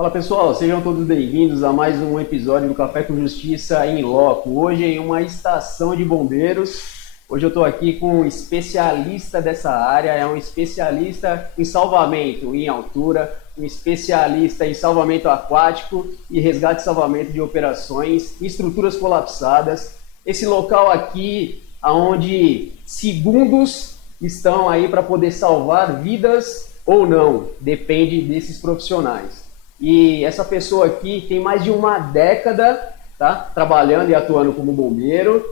Fala pessoal, sejam todos bem-vindos a mais um episódio do Café com Justiça em Loco. Hoje em uma estação de bombeiros. Hoje eu estou aqui com um especialista dessa área, é um especialista em salvamento em altura, um especialista em salvamento aquático e resgate e salvamento de operações em estruturas colapsadas. Esse local aqui, onde segundos estão aí para poder salvar vidas ou não, depende desses profissionais. E essa pessoa aqui tem mais de uma década, tá, trabalhando e atuando como bombeiro,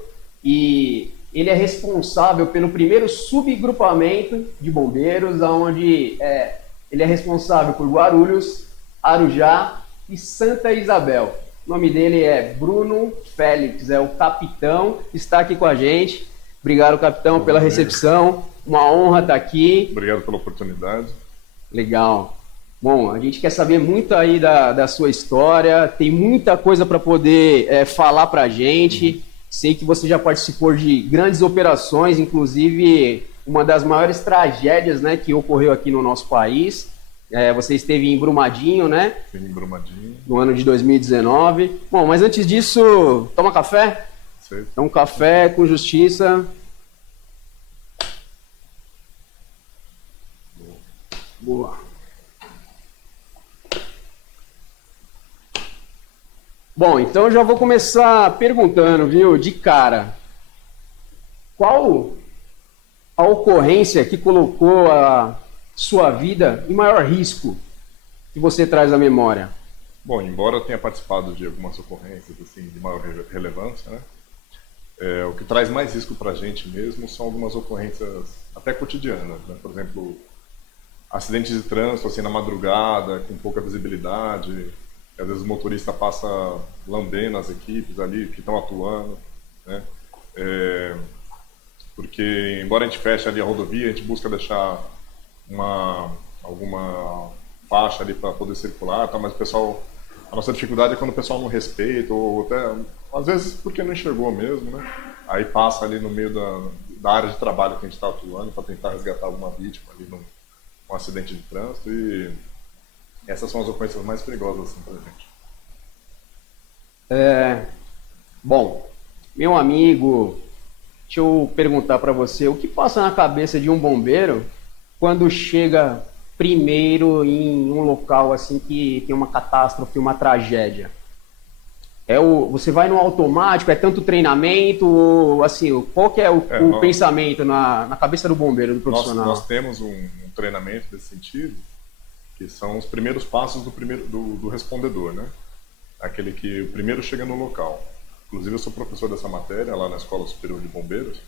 e ele é responsável pelo primeiro subgrupamento de bombeiros, onde ele é responsável por Guarulhos, Arujá e Santa Isabel. O nome dele é Bruno Félix, é o capitão, está aqui com a gente. Obrigado, capitão, pela recepção. Uma honra estar aqui. Obrigado pela oportunidade. Legal. Bom, a gente quer saber muito aí da sua história, tem muita coisa para poder falar para a gente. Sei que você já participou de grandes operações, inclusive uma das maiores tragédias, né, que ocorreu aqui no nosso país. Você esteve em Brumadinho, né? Estive em Brumadinho. No ano de 2019. Bom, mas antes disso, toma café? Sei. Então, café com justiça. Boa. Bom, então eu já vou começar perguntando, viu, de cara. Qual a ocorrência que colocou a sua vida em maior risco que você traz à memória? Bom, embora eu tenha participado de algumas ocorrências assim, de maior relevância, né? O que traz mais risco para a gente mesmo são algumas ocorrências até cotidianas, né? Por exemplo, acidentes de trânsito assim, na madrugada, com pouca visibilidade. Às vezes o motorista passa lambendo as equipes ali que estão atuando, né? Porque, embora a gente feche ali a rodovia, a gente busca deixar alguma faixa ali para poder circular, tá? Mas a nossa dificuldade é quando o pessoal não respeita, ou até, às vezes, porque não enxergou mesmo, né? Aí passa ali no meio da área de trabalho que a gente está atuando para tentar resgatar alguma vítima ali num acidente de trânsito, e essas são as ocorrências mais perigosas assim, para a gente. Bom, meu amigo, deixa eu perguntar para você, o que passa na cabeça de um bombeiro quando chega primeiro em um local assim que tem uma catástrofe, uma tragédia? Você vai no automático, é tanto treinamento, ou, assim, qual que é o pensamento na cabeça do bombeiro, do profissional? Nós temos um treinamento desse sentido, que são os primeiros passos do respondedor, né? Aquele que o primeiro chega no local. Inclusive, eu sou professor dessa matéria lá na Escola Superior de Bombeiros,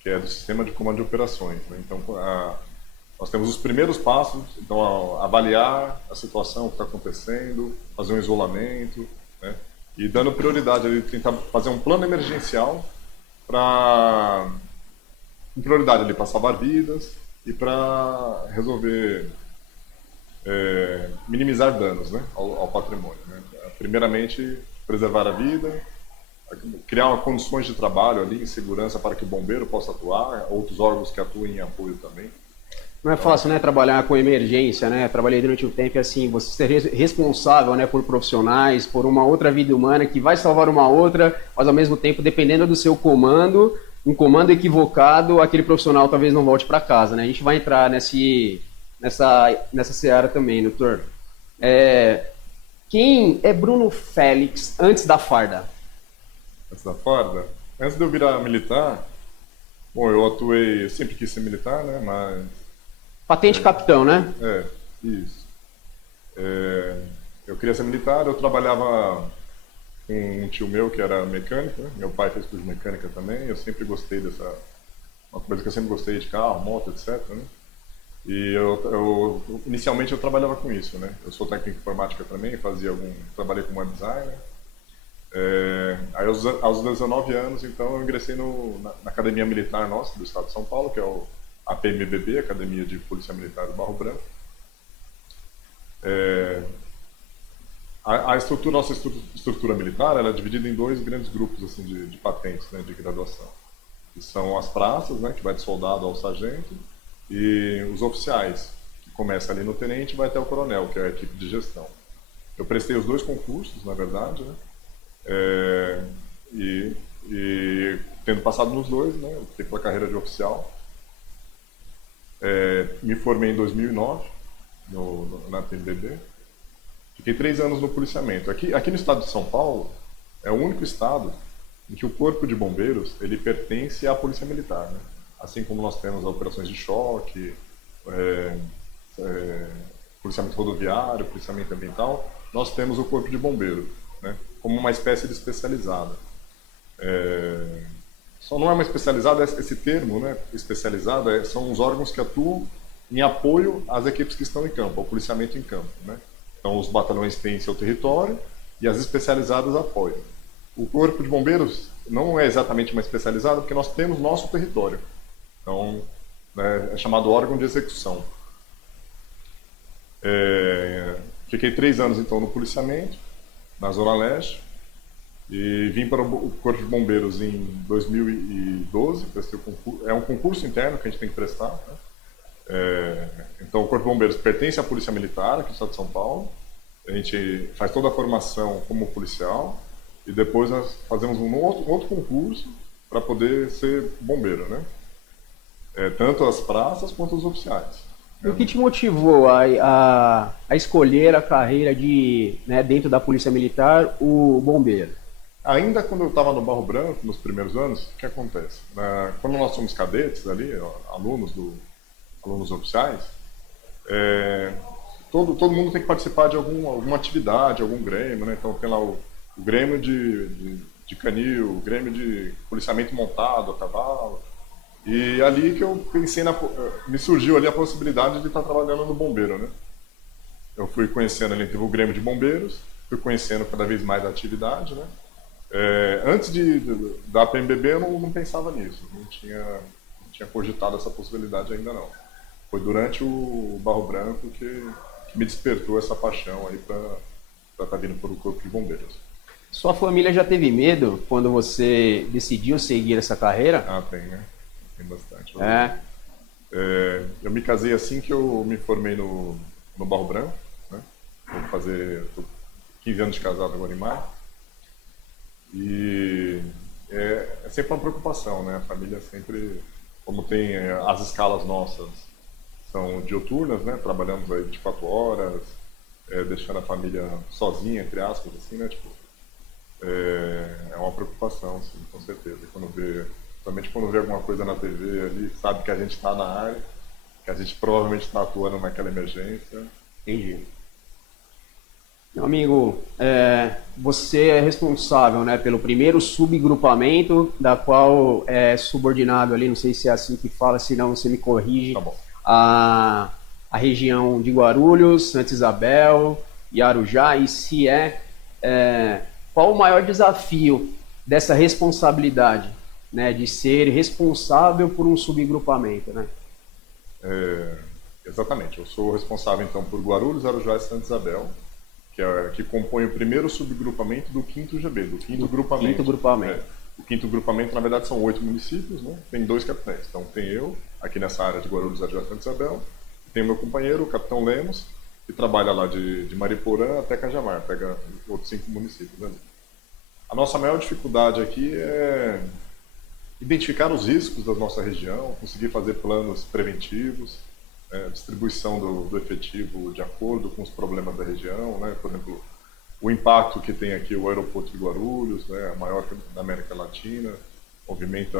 que é do Sistema de Comando de Operações, né? Então, nós temos os primeiros passos, então, avaliar a situação, o que está acontecendo, fazer um isolamento, né? E dando prioridade ali, tentar fazer um plano emergencial para salvar vidas e para resolver minimizar danos, né, ao patrimônio, né? Primeiramente, preservar a vida, criar condições de trabalho ali em segurança para que o bombeiro possa atuar, outros órgãos que atuem em apoio também. Não é fácil, né, trabalhar com emergência, né? Trabalhei durante um tempo, assim, você ser responsável, né, por profissionais, por uma outra vida humana que vai salvar uma outra, mas ao mesmo tempo, dependendo do seu comando, um comando equivocado, aquele profissional talvez não volte para casa, né? A gente vai entrar nessa seara também, doutor. Quem é Bruno Félix antes da farda? Antes da farda? Antes de eu virar militar, bom, eu sempre quis ser militar, né, mas... Patente capitão, né? Isso. Eu queria ser militar, eu trabalhava com um tio meu que era mecânico, né? Meu pai fez curso de mecânica também, eu sempre gostei uma coisa que eu sempre gostei de carro, moto, etc, né? E inicialmente eu trabalhava com isso, né? Eu sou técnico de informática também, trabalhei como web designer. Aí aos 19 anos, então, eu ingressei na academia militar nossa do estado de São Paulo, que é o APMBB, Academia de Polícia Militar do Barro Branco. Nossa estrutura militar, ela é dividida em dois grandes grupos assim, de patentes, né, de graduação. Que são as praças, né, que vai de soldado ao sargento, e os oficiais, que começa ali no tenente e vai até o coronel, que é a equipe de gestão. Eu prestei os dois concursos, na verdade, né? É, e tendo passado nos dois, né? Eu fiquei pela carreira de oficial. Me formei em 2009 na PMBB. Fiquei 3 anos no policiamento. Aqui no estado de São Paulo, é o único estado em que o Corpo de Bombeiros ele pertence à Polícia Militar, né? Assim como nós temos operações de choque, policiamento rodoviário, policiamento ambiental, nós temos o Corpo de Bombeiros, né? Como uma espécie de especializada. Só não é uma especializada, esse termo, né? Especializada são os órgãos que atuam em apoio às equipes que estão em campo, ao policiamento em campo, né? Então, os batalhões têm seu território e as especializadas apoiam. O Corpo de Bombeiros não é exatamente uma especializada porque nós temos nosso território. Então, né, é chamado órgão de execução. Fiquei 3 anos, então, no policiamento, na Zona Leste, e vim para o Corpo de Bombeiros em 2012. Prestei o concurso. É um concurso interno que a gente tem que prestar, né? Então, o Corpo de Bombeiros pertence à Polícia Militar, aqui no estado de São Paulo. A gente faz toda a formação como policial e depois nós fazemos um outro concurso para poder ser bombeiro, né? Tanto as praças quanto os oficiais. E o que te motivou a escolher a carreira né, dentro da Polícia Militar, o bombeiro? Ainda quando eu estava no Barro Branco, nos primeiros anos, o que acontece? Quando nós somos cadetes ali, alunos oficiais, todo mundo tem que participar de alguma atividade, algum grêmio, né? Então tem lá o grêmio de canil, o grêmio de policiamento montado a cavalo. E ali que eu pensei, me surgiu ali a possibilidade de estar trabalhando no bombeiro, né? Eu fui conhecendo ali o grêmio de bombeiros, fui conhecendo cada vez mais a atividade, né? Antes da PMBB eu não pensava nisso, não tinha cogitado essa possibilidade ainda não. Foi durante o Barro Branco que me despertou essa paixão aí para estar vindo para o Corpo de Bombeiros. Sua família já teve medo quando você decidiu seguir essa carreira? Ah, tem, né? Tem bastante. Eu me casei assim que eu me formei no Barro Branco, né? Vou fazer 15 anos de casado agora em maio. E é sempre uma preocupação, né? A família sempre, como tem as escalas nossas, são dioturnas, né? Trabalhamos aí 24 horas, deixando a família sozinha, entre aspas, assim, né? Tipo, é uma preocupação, sim, com certeza. Somente quando vê alguma coisa na TV ali, sabe que a gente está na área, que a gente provavelmente está atuando naquela emergência. Entendi. Meu amigo, você é responsável, né, pelo primeiro subgrupamento, da qual é subordinado ali, não sei se é assim que fala, senão você me corrige, Tá bom. a região de Guarulhos, Santa Isabel e Arujá, e qual o maior desafio dessa responsabilidade, né, de ser responsável por um subgrupamento, né? Exatamente, eu sou responsável então por Guarulhos, Arujá e Santa Isabel, que compõe o primeiro subgrupamento do 5º GB, do quinto grupamento. Quinto grupamento. O 5º grupamento, na verdade, são 8 municípios, né? Tem 2 capitães. Então, tem eu, aqui nessa área de Guarulhos, Arujá e Santa Isabel, e tem o meu companheiro, o capitão Lemos, que trabalha lá de Mariporã até Cajamar, pega outros 5 municípios ali. A nossa maior dificuldade aqui é identificar os riscos da nossa região, conseguir fazer planos preventivos, distribuição do efetivo de acordo com os problemas da região, né? Por exemplo, o impacto que tem aqui o aeroporto de Guarulhos, né? A maior da América Latina, movimenta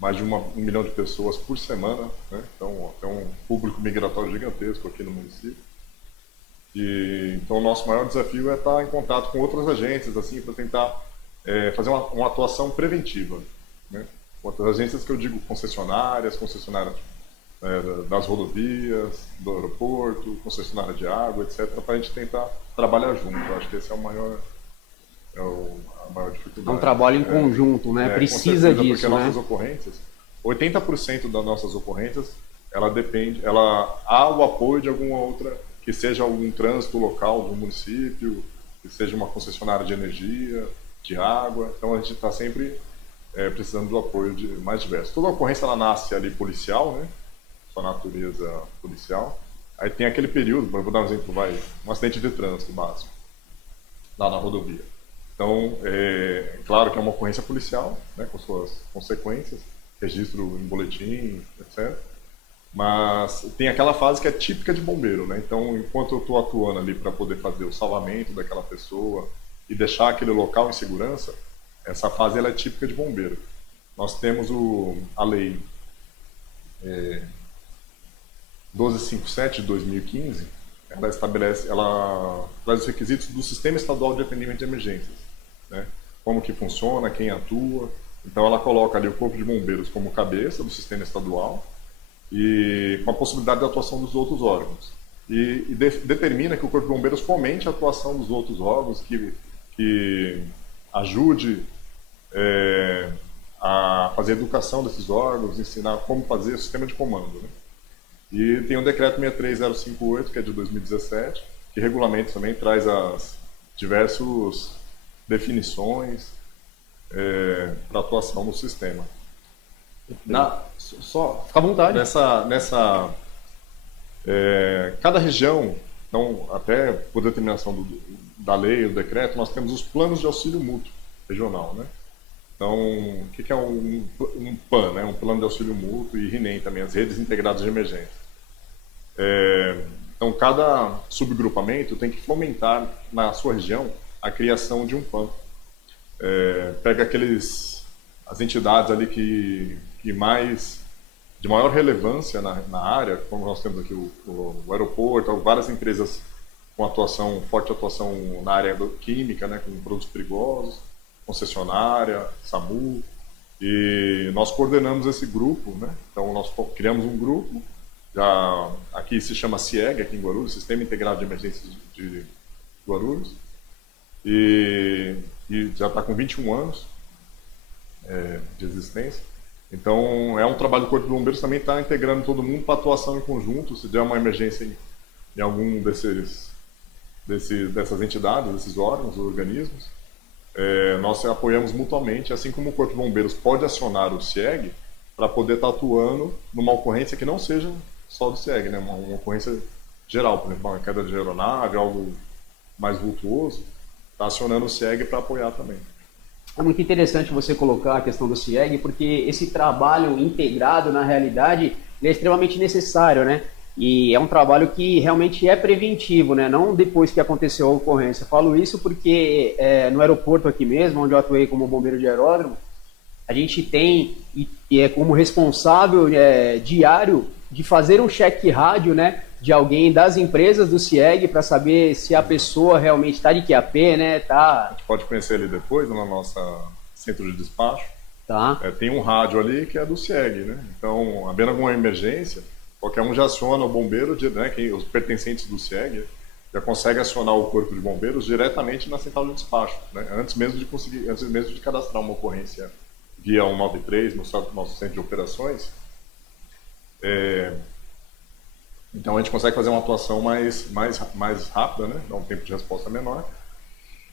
mais de 1 milhão de pessoas por semana, né? Então tem um público migratório gigantesco aqui no município. Então o nosso maior desafio é estar em contato com outras agências assim para tentar fazer uma atuação preventiva, né? Outras agências que eu digo concessionárias das rodovias, do aeroporto, concessionária de água, etc., para a gente tentar trabalhar junto. Eu acho que esse é a maior dificuldade. É um trabalho em conjunto, né? Precisa disso, porque né? nossas ocorrências, 80% das nossas ocorrências, há o apoio de alguma outra, que seja algum trânsito local do município, que seja uma concessionária de energia, de água. Então a gente está sempre precisando do apoio de mais diversos. Toda ocorrência ela nasce ali policial, né? Sua natureza policial, Aí tem aquele período, vou dar um exemplo, um acidente de trânsito básico, lá na rodovia. Então, claro que é uma ocorrência policial, né, com suas consequências, registro em boletim, etc. Mas tem aquela fase que é típica de bombeiro, né? Então, enquanto eu estou atuando ali para poder fazer o salvamento daquela pessoa e deixar aquele local em segurança, essa fase ela é típica de bombeiro. Nós temos a lei 1257 de 2015, ela traz os requisitos do Sistema Estadual de Atendimento de Emergências, né? Como que funciona, quem atua. Então ela coloca ali o Corpo de Bombeiros como cabeça do sistema estadual e com a possibilidade de atuação dos outros órgãos. E determina que o Corpo de Bombeiros fomente a atuação dos outros órgãos, que ajude a fazer a educação desses órgãos, ensinar como fazer o sistema de comando, né? E tem o decreto 63058, que é de 2017, que regulamenta também, traz as diversas definições para atuação no sistema. Só fica à vontade. Cada região, então, até por determinação da lei, do decreto, nós temos os planos de auxílio mútuo regional, né? Então, o que é um PAN, né? Um plano de auxílio mútuo, e RINEM também, as redes integradas de emergência. Então, cada subgrupamento tem que fomentar na sua região a criação de um PAN. Pega as entidades ali de maior relevância na área, como nós temos aqui o aeroporto, várias empresas com forte atuação na área química, né, com produtos perigosos, concessionária, SAMU, e nós coordenamos esse grupo, né? Então nós criamos um grupo, aqui se chama CIEG, aqui em Guarulhos, Sistema Integrado de Emergências de Guarulhos, e já está com 21 anos de existência. Então, é um trabalho do Corpo de Bombeiros, também está integrando todo mundo para atuação em conjunto. Se der uma emergência em algum dessas entidades, desses órgãos, organismos, nós apoiamos mutuamente, assim como o Corpo de Bombeiros pode acionar o CIEG para poder estar atuando numa ocorrência que não seja só do CIEG, né? Uma ocorrência geral, por exemplo, uma queda de aeronave, algo mais vultuoso, está acionando o CIEG para apoiar também. É muito interessante você colocar a questão do CIEG, porque esse trabalho integrado, na realidade, ele é extremamente necessário, né? E é um trabalho que realmente é preventivo, né? Não depois que aconteceu a ocorrência. Eu falo isso porque no aeroporto aqui mesmo, onde eu atuei como bombeiro de aeródromo, a gente tem, e é como responsável diário, de fazer um check rádio, né? De alguém das empresas do CIEG para saber se a pessoa realmente está de QAP, né? A gente pode conhecer ele depois no nosso centro de despacho. Tá. Tem um rádio ali que é do CIEG, né? Então, havendo alguma emergência, qualquer um já aciona o bombeiro, né? Os pertencentes do CIEG já consegue acionar o Corpo de Bombeiros diretamente na central de despacho, né? Antes mesmo de cadastrar uma ocorrência via 193 no nosso centro de operações. Então a gente consegue fazer uma atuação mais rápida, né? Dá um tempo de resposta menor.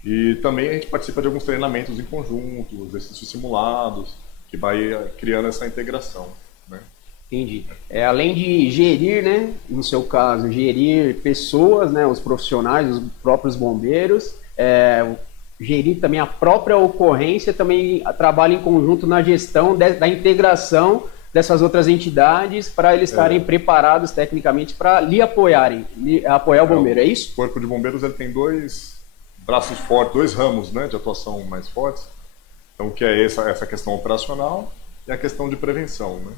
E também a gente participa de alguns treinamentos em conjunto, exercícios simulados, que vai criando essa integração, né? Entendi. Além de gerir, né, no seu caso, gerir pessoas, né, os profissionais, os próprios bombeiros, gerir também a própria ocorrência, também trabalha em conjunto na gestão da integração dessas outras entidades para eles estarem preparados tecnicamente para apoiar o bombeiro, é isso? O Corpo de Bombeiros ele tem dois braços fortes, dois ramos, né, de atuação mais fortes, então que é essa questão operacional e a questão de prevenção, né?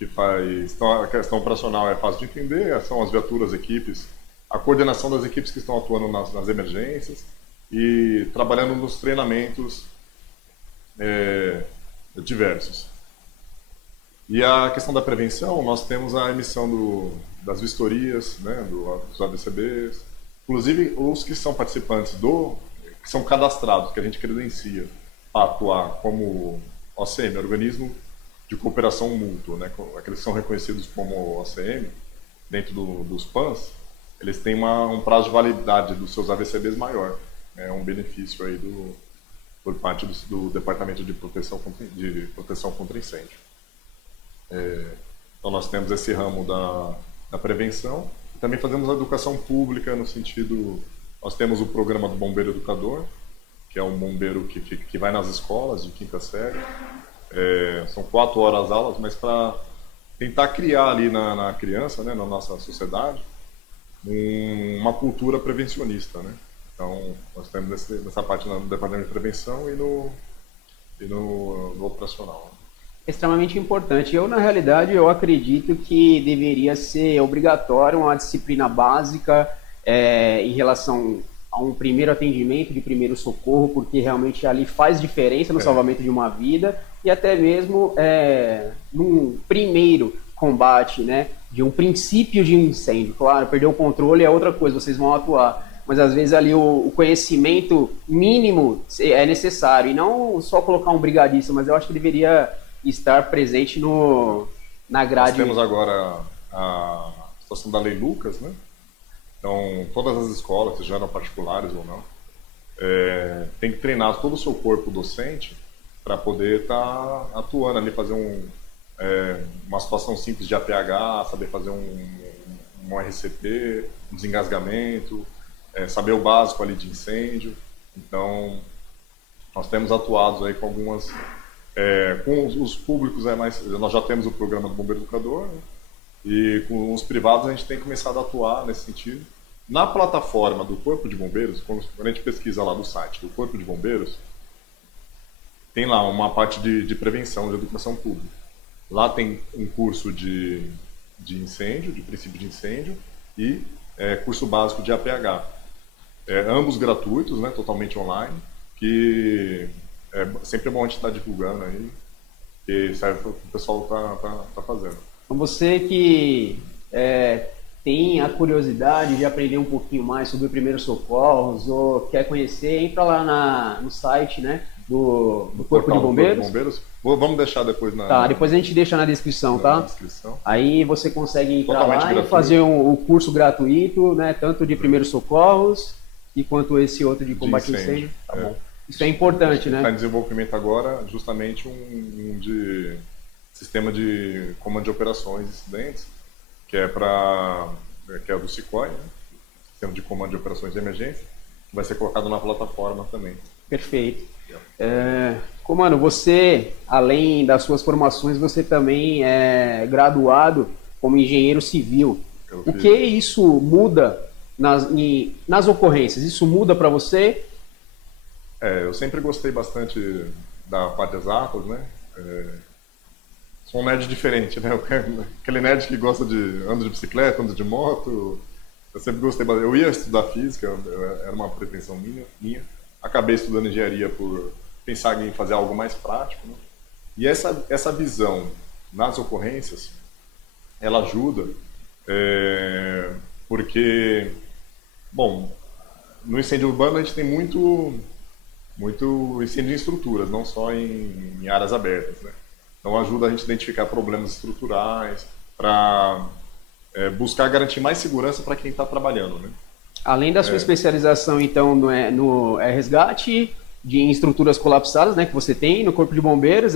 Então a questão operacional é fácil de entender, são as viaturas, equipes, a coordenação das equipes que estão atuando nas emergências e trabalhando nos treinamentos diversos. E a questão da prevenção, nós temos a emissão das vistorias, né, dos AVCBs, inclusive os que são participantes que são cadastrados, que a gente credencia para atuar como OCM, Organismo de Cooperação Mútua, né, aqueles que são reconhecidos como OCM, dentro dos PANs, eles têm um prazo de validade dos seus AVCBs maior. É um benefício aí por parte do Departamento de Proteção contra Incêndio. Então nós temos esse ramo da prevenção Também fazemos a educação pública no sentido, nós temos o programa do Bombeiro Educador, que é um bombeiro que vai nas escolas de quinta série. São 4 horas aulas, mas para tentar criar ali na criança, né, na nossa sociedade, uma cultura prevencionista, né? Então, nós temos nessa parte no departamento de prevenção e no operacional. Extremamente importante. Eu, na realidade, eu acredito que deveria ser obrigatório uma disciplina básica em relação a um primeiro atendimento de primeiro socorro, porque realmente ali faz diferença no salvamento de uma vida e até mesmo num primeiro combate, né, de um princípio de um incêndio. Claro, perder o controle é outra coisa, vocês vão atuar, mas às vezes ali o conhecimento mínimo é necessário, e não só colocar um brigadista, mas eu acho que deveria estar presente na grade. Nós temos agora a situação da Lei Lucas, né? Então, todas as escolas, sejam eram particulares ou não, tem que treinar todo o seu corpo docente para poder estar atuando ali, fazer uma situação simples de APH, saber fazer um RCP, um desengasgamento, saber o básico ali de incêndio. Então, nós temos atuado aí com algumas... com os públicos, nós já temos o programa do Bombeiro Educador, né? E com os privados a gente tem começado a atuar nesse sentido. Na plataforma do Corpo de Bombeiros, quando a gente pesquisa lá no site do Corpo de Bombeiros, tem lá uma parte de prevenção, de educação pública. Lá tem um curso de incêndio, de princípio de incêndio, e curso básico de APH. Ambos gratuitos, né, totalmente online, que sempre é bom a gente estar divulgando aí, que serve para o pessoal tá fazendo. Então você que tem a curiosidade de aprender um pouquinho mais sobre primeiros socorros ou quer conhecer, entra lá no site, né, do Corpo de Bombeiros. Vamos deixar depois depois a gente deixa na descrição, tá? Aí você consegue entrar lá e fazer o curso gratuito, né, tanto de primeiros socorros e quanto esse outro de combate a incêndio. Tá bom. Isso é importante, né? Está em desenvolvimento agora justamente um de sistema de comando de operações e incidentes, que é do SICOI, né? Sistema de comando de operações de emergência, que vai ser colocado na plataforma também. Perfeito. Comando, você, além das suas formações, você também é graduado como engenheiro civil. O que isso muda nas ocorrências? Isso muda para você? Eu sempre gostei bastante da parte das exatas, né? Sou um nerd diferente, né? Aquele nerd que gosta anda de bicicleta, anda de moto. Eu sempre gostei bastante. Eu ia estudar física, era uma pretensão minha. Acabei estudando engenharia por pensar em fazer algo mais prático, né? E essa visão nas ocorrências, ela ajuda, porque, bom, no incêndio urbano a gente tem muito incêndio em estruturas, não só em áreas abertas, né? Então ajuda a gente a identificar problemas estruturais, para buscar garantir mais segurança para quem está trabalhando, né? Além da sua especialização, então, no resgate em estruturas colapsadas, né, que você tem no Corpo de Bombeiros,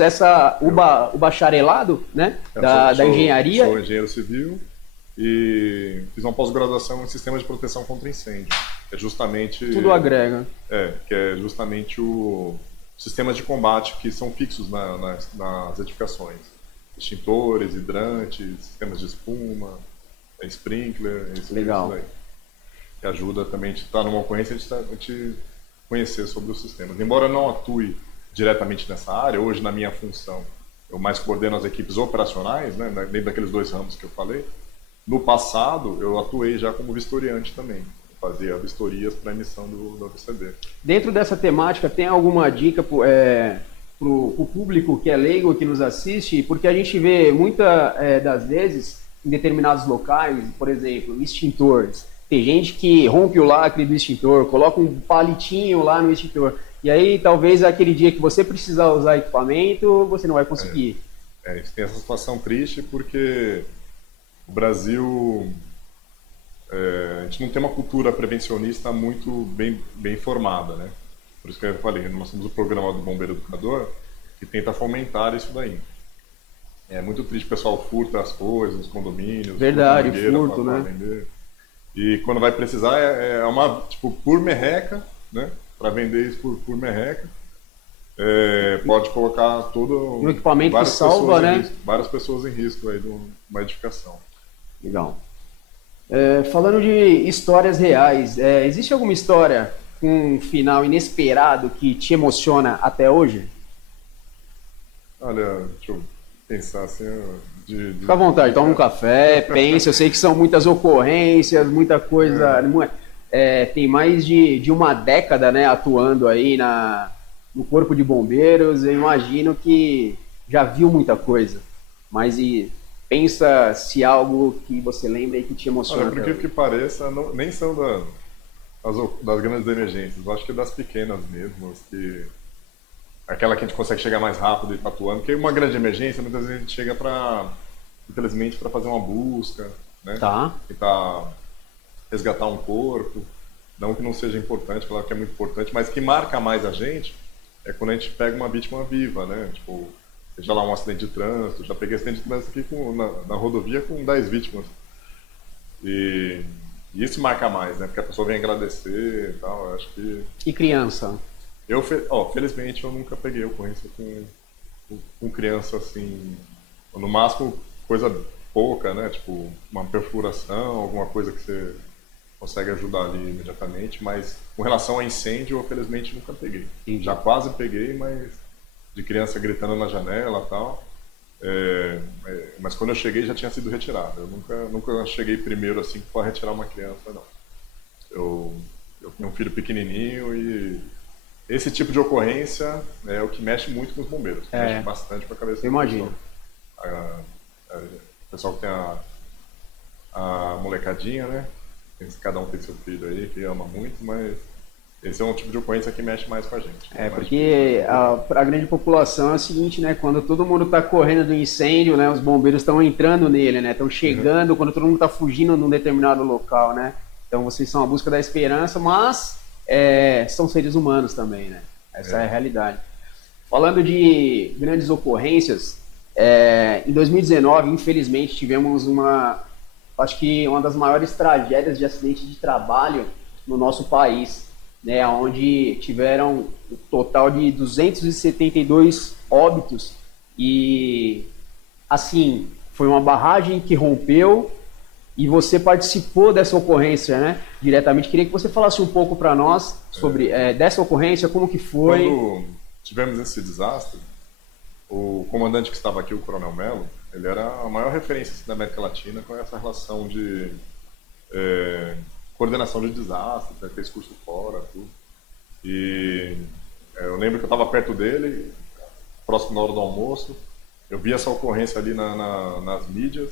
o bacharelado, né, da engenharia. Sou engenheiro civil e fiz uma pós-graduação em sistemas de proteção contra incêndio. É justamente... Tudo agrega. Que é justamente o sistemas de combate que são fixos nas edificações. Extintores, hidrantes, sistemas de espuma, sprinkler, Legal. Isso aí. Que ajuda também a gente estar numa ocorrência, a gente conhecer sobre os sistemas. Embora eu não atue diretamente nessa área, hoje na minha função eu mais coordeno as equipes operacionais, né, dentro daqueles 2 ramos que eu falei. No passado eu atuei já como vistoriante também. Fazia vistorias para emissão do AVCB. Dentro dessa temática, tem alguma dica para o público que é leigo, que nos assiste? Porque a gente vê muitas das vezes, em determinados locais, por exemplo, extintores. Tem gente que rompe o lacre do extintor, coloca um palitinho lá no extintor. E aí, talvez, aquele dia que você precisar usar equipamento, você não vai conseguir. Tem essa situação triste porque o Brasil... a gente não tem uma cultura prevencionista muito bem formada, né? Por isso que eu falei, nós temos o programa do Bombeiro Educador que tenta fomentar isso daí. É muito triste, o pessoal furta as coisas nos condomínios. Verdade, furto, né? Vender. E quando vai precisar é uma, tipo, por merreca, né? Para vender isso por merreca. Pode colocar Um equipamento que salva, né? Várias pessoas em risco aí de uma edificação. Legal. Falando de histórias reais, existe alguma história com um final inesperado que te emociona até hoje? Olha, deixa eu pensar assim. Fica à vontade, toma um café, pense. Eu sei que são muitas ocorrências, muita coisa. Tem mais de uma década, né, atuando aí no Corpo de Bombeiros. Eu imagino que já viu muita coisa. Mas pensa se algo que você lembra e que te emociona. Olha, por que pareça, nem são das grandes emergências. Eu acho que é das pequenas mesmo, aquela que a gente consegue chegar mais rápido e ir atuando. Porque uma grande emergência, muitas vezes a gente chega infelizmente, para fazer uma busca, né? Tá. Tentar resgatar um corpo. Não que não seja importante, claro que é muito importante, mas que marca mais a gente é quando a gente pega uma vítima viva, né? Tipo, seja lá um acidente de trânsito. Já peguei acidente de trânsito aqui na rodovia com 10 vítimas. E isso marca mais, né? Porque a pessoa vem agradecer e tal. Eu acho que... E criança? Felizmente eu nunca peguei ocorrência com criança assim, no máximo coisa pouca, né? Tipo uma perfuração, alguma coisa que você consegue ajudar ali imediatamente, mas com relação a incêndio, eu felizmente nunca peguei. Entendi. Já quase peguei, mas de criança gritando na janela e tal. Mas quando eu cheguei já tinha sido retirado. Eu nunca cheguei primeiro assim para retirar uma criança, não. Eu tenho um filho pequenininho e esse tipo de ocorrência é o que mexe muito com os bombeiros. Mexe bastante com a cabeça. Eu imagino. O pessoal que tem a molecadinha, né? Cada um tem seu filho aí que ama muito, mas esse é um tipo de ocorrência que mexe mais com a gente. Porque a grande população é o seguinte, né? Quando todo mundo está correndo do incêndio, né? Os bombeiros estão entrando nele, né? Estão chegando quando todo mundo está fugindo num determinado local, né? Então vocês são a busca da esperança, mas são seres humanos também, né? Essa é a realidade. Falando de grandes ocorrências, em 2019, infelizmente, tivemos acho que uma das maiores tragédias de acidente de trabalho no nosso país, né, onde tiveram um total de 272 óbitos e, assim, foi uma barragem que rompeu e você participou dessa ocorrência, né, diretamente. Queria que você falasse um pouco para nós sobre dessa ocorrência, como que foi. Quando tivemos esse desastre, o comandante que estava aqui, o Coronel Melo, ele era a maior referência da América Latina com essa relação de coordenação de desastres, né? Fez curso fora, tudo. E eu lembro que eu estava perto dele, próximo da hora do almoço, eu vi essa ocorrência ali nas mídias,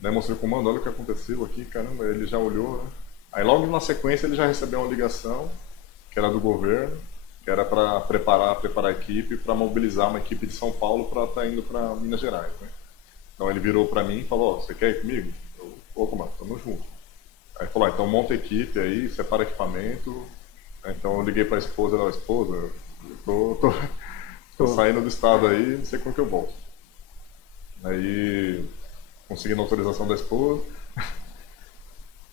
né? Mostrei o comando, olha o que aconteceu aqui, caramba, ele já olhou, né? Aí logo na sequência ele já recebeu uma ligação, que era do governo, que era para preparar a equipe, para mobilizar uma equipe de São Paulo para estar indo para Minas Gerais, né? Então ele virou para mim e falou, você quer ir comigo? Eu, comando, estamos juntos. Aí ele falou, então monta a equipe aí, separa equipamento. Então eu liguei para a esposa, eu tô saindo do estado aí, não sei quando que eu volto. Aí consegui a autorização da esposa,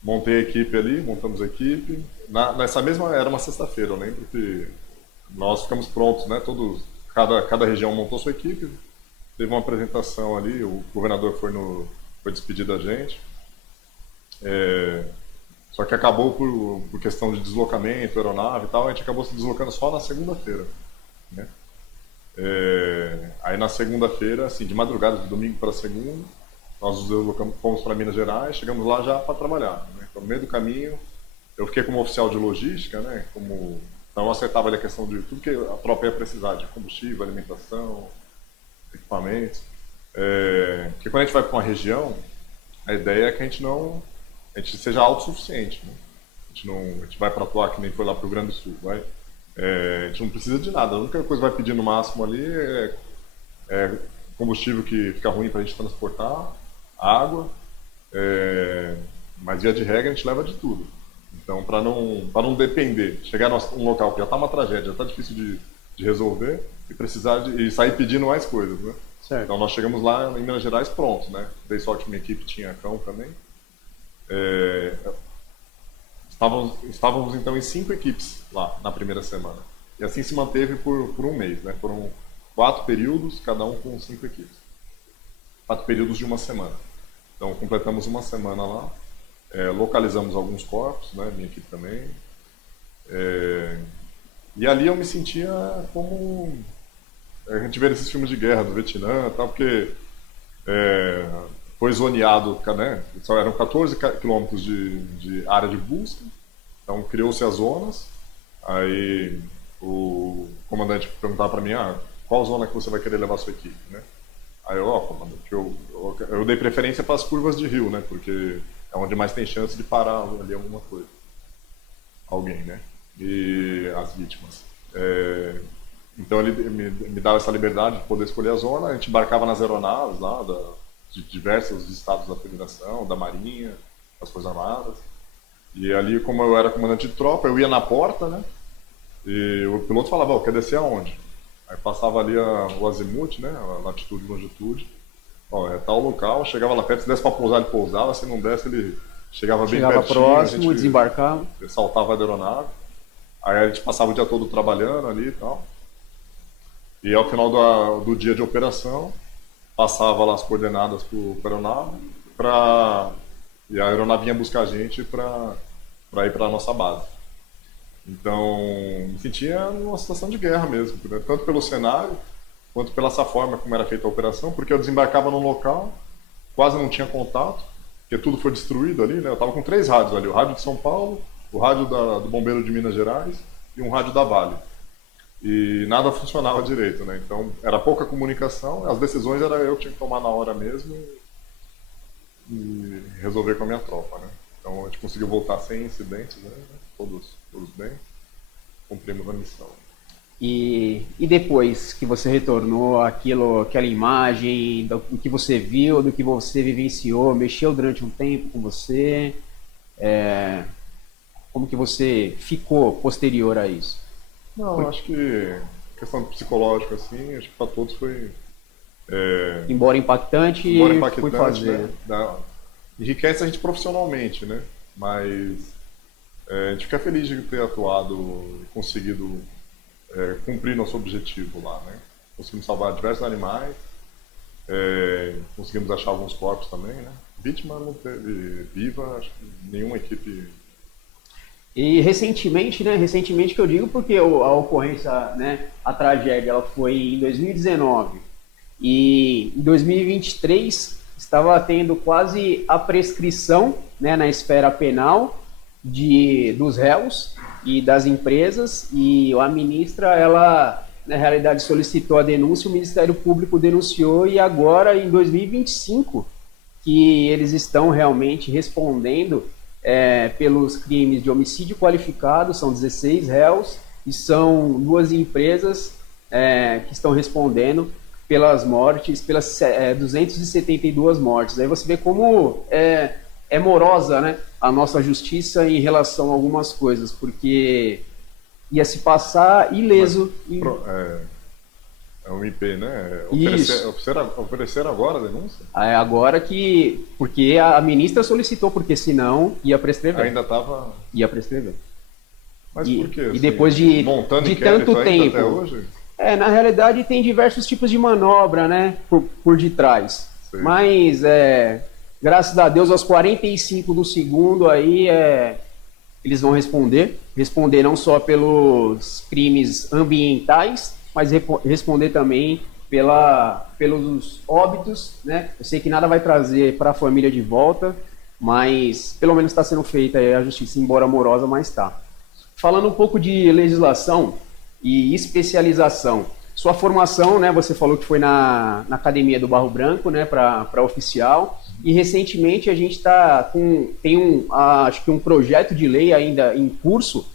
montei a equipe ali, montamos a equipe. Nessa mesma, era uma sexta-feira, eu lembro que nós ficamos prontos, né? Cada região montou sua equipe, teve uma apresentação ali, o governador foi despedir da gente. Só que acabou por questão de deslocamento, aeronave e tal, a gente acabou se deslocando só na segunda-feira, né? Aí na segunda-feira, assim, de madrugada, de domingo para segunda, nós nos deslocamos, fomos para Minas Gerais, chegamos lá já para trabalhar, né? Então, no meio do caminho, eu fiquei como oficial de logística, né? Então eu acertava ali a questão de tudo que a tropa ia precisar, de combustível, alimentação, equipamentos. Porque quando a gente vai para uma região, a ideia é que a gente seja autossuficiente, né? A gente vai para atuar que nem foi lá para o Rio Grande do Sul, a gente não precisa de nada, a única coisa que vai pedir no máximo ali é combustível que fica ruim para a gente transportar, água, mas via de regra a gente leva de tudo. Então, para não depender, chegar num local que já está uma tragédia, já está difícil de resolver e sair pedindo mais coisas, né? Certo. Então nós chegamos lá em Minas Gerais prontos, né? Dei sorte que minha equipe tinha cão também. Estávamos então em 5 equipes lá na primeira semana. E assim se manteve por um mês, né? Foram 4 períodos, cada um com 5 equipes. 4 períodos de uma semana. Então completamos uma semana lá, localizamos alguns corpos, né? Minha equipe também. E ali eu me sentia como a gente vê nesses filmes de guerra do Vietnã, tal, porque foi zoneado, né? Só eram 14 quilômetros de área de busca, então criou-se as zonas. Aí o comandante perguntava para mim, qual zona que você vai querer levar a sua equipe, né? Aí comandante, eu dei preferência para as curvas de rio, né? Porque é onde mais tem chance de parar ali alguma coisa, alguém, né? E as vítimas. Então ele me dava essa liberdade de poder escolher a zona. A gente embarcava nas aeronaves lá de diversos estados da Federação, da Marinha, das Forças Armadas. E ali, como eu era comandante de tropa, eu ia na porta, né? E o piloto falava, quer descer aonde? Aí passava ali o azimuth, né? A latitude e longitude. É tal local, chegava lá perto, se desse para pousar, ele pousava, se não desse, ele chegava bem pertinho. Chegava próximo, desembarcava. Saltava a aeronave. Aí a gente passava o dia todo trabalhando ali e tal. E ao final do dia de operação, passava lá as coordenadas para a aeronave, e a aeronave vinha buscar a gente para ir para a nossa base. Então, me sentia numa situação de guerra mesmo, né? Tanto pelo cenário, quanto pela essa forma como era feita a operação, porque eu desembarcava num local, quase não tinha contato, porque tudo foi destruído ali, né? Eu estava com 3 rádios ali, o rádio de São Paulo, o rádio do Bombeiro de Minas Gerais e um rádio da Vale. E nada funcionava direito, né? Então era pouca comunicação, as decisões era eu que tinha que tomar na hora mesmo e resolver com a minha tropa, né? Então a gente conseguiu voltar sem incidentes, né? Todos bem, cumprimos a missão. E depois que você retornou, aquela imagem do que você viu, do que você vivenciou, mexeu durante um tempo com você? Como que você ficou posterior a isso? Não, acho que questão psicológica, assim, acho que para todos foi... Embora impactante, foi fazer. Né? Enriquece a gente profissionalmente, né? Mas a gente fica feliz de ter atuado e conseguido cumprir nosso objetivo lá, né? Conseguimos salvar diversos animais, conseguimos achar alguns corpos também, né? Vítima não teve viva, acho que nenhuma equipe... E recentemente, né? Recentemente que eu digo porque a ocorrência, né? A tragédia, ela foi em 2019 e em 2023 estava tendo quase a prescrição, né? Na esfera penal dos réus e das empresas, e a ministra, ela na realidade solicitou a denúncia, o Ministério Público denunciou, e agora em 2025 que eles estão realmente respondendo pelos crimes de homicídio qualificado. São 16 réus e são 2 empresas que estão respondendo pelas mortes, pelas 272 mortes. Aí você vê como é morosa, né, a nossa justiça em relação a algumas coisas, porque ia se passar ileso. É um IP, né? Ofereceram agora a denúncia? Agora porque a ministra solicitou, porque senão ia prescrever. Ainda estava... Ia prescrever. Mas por quê? E depois de tanto tempo... Até hoje? Na realidade tem diversos tipos de manobra, né, por detrás. Sim. Mas, graças a Deus, aos 45 do segundo aí, eles vão responder não só pelos crimes ambientais, mas responder também pelos óbitos, né? Eu sei que nada vai trazer para a família de volta, mas pelo menos está sendo feita a justiça, embora amorosa, mas está. Falando um pouco de legislação e especialização, sua formação, né? Você falou que foi na Academia do Barro Branco, né? Para oficial, e recentemente a gente tem acho que um projeto de lei ainda em curso,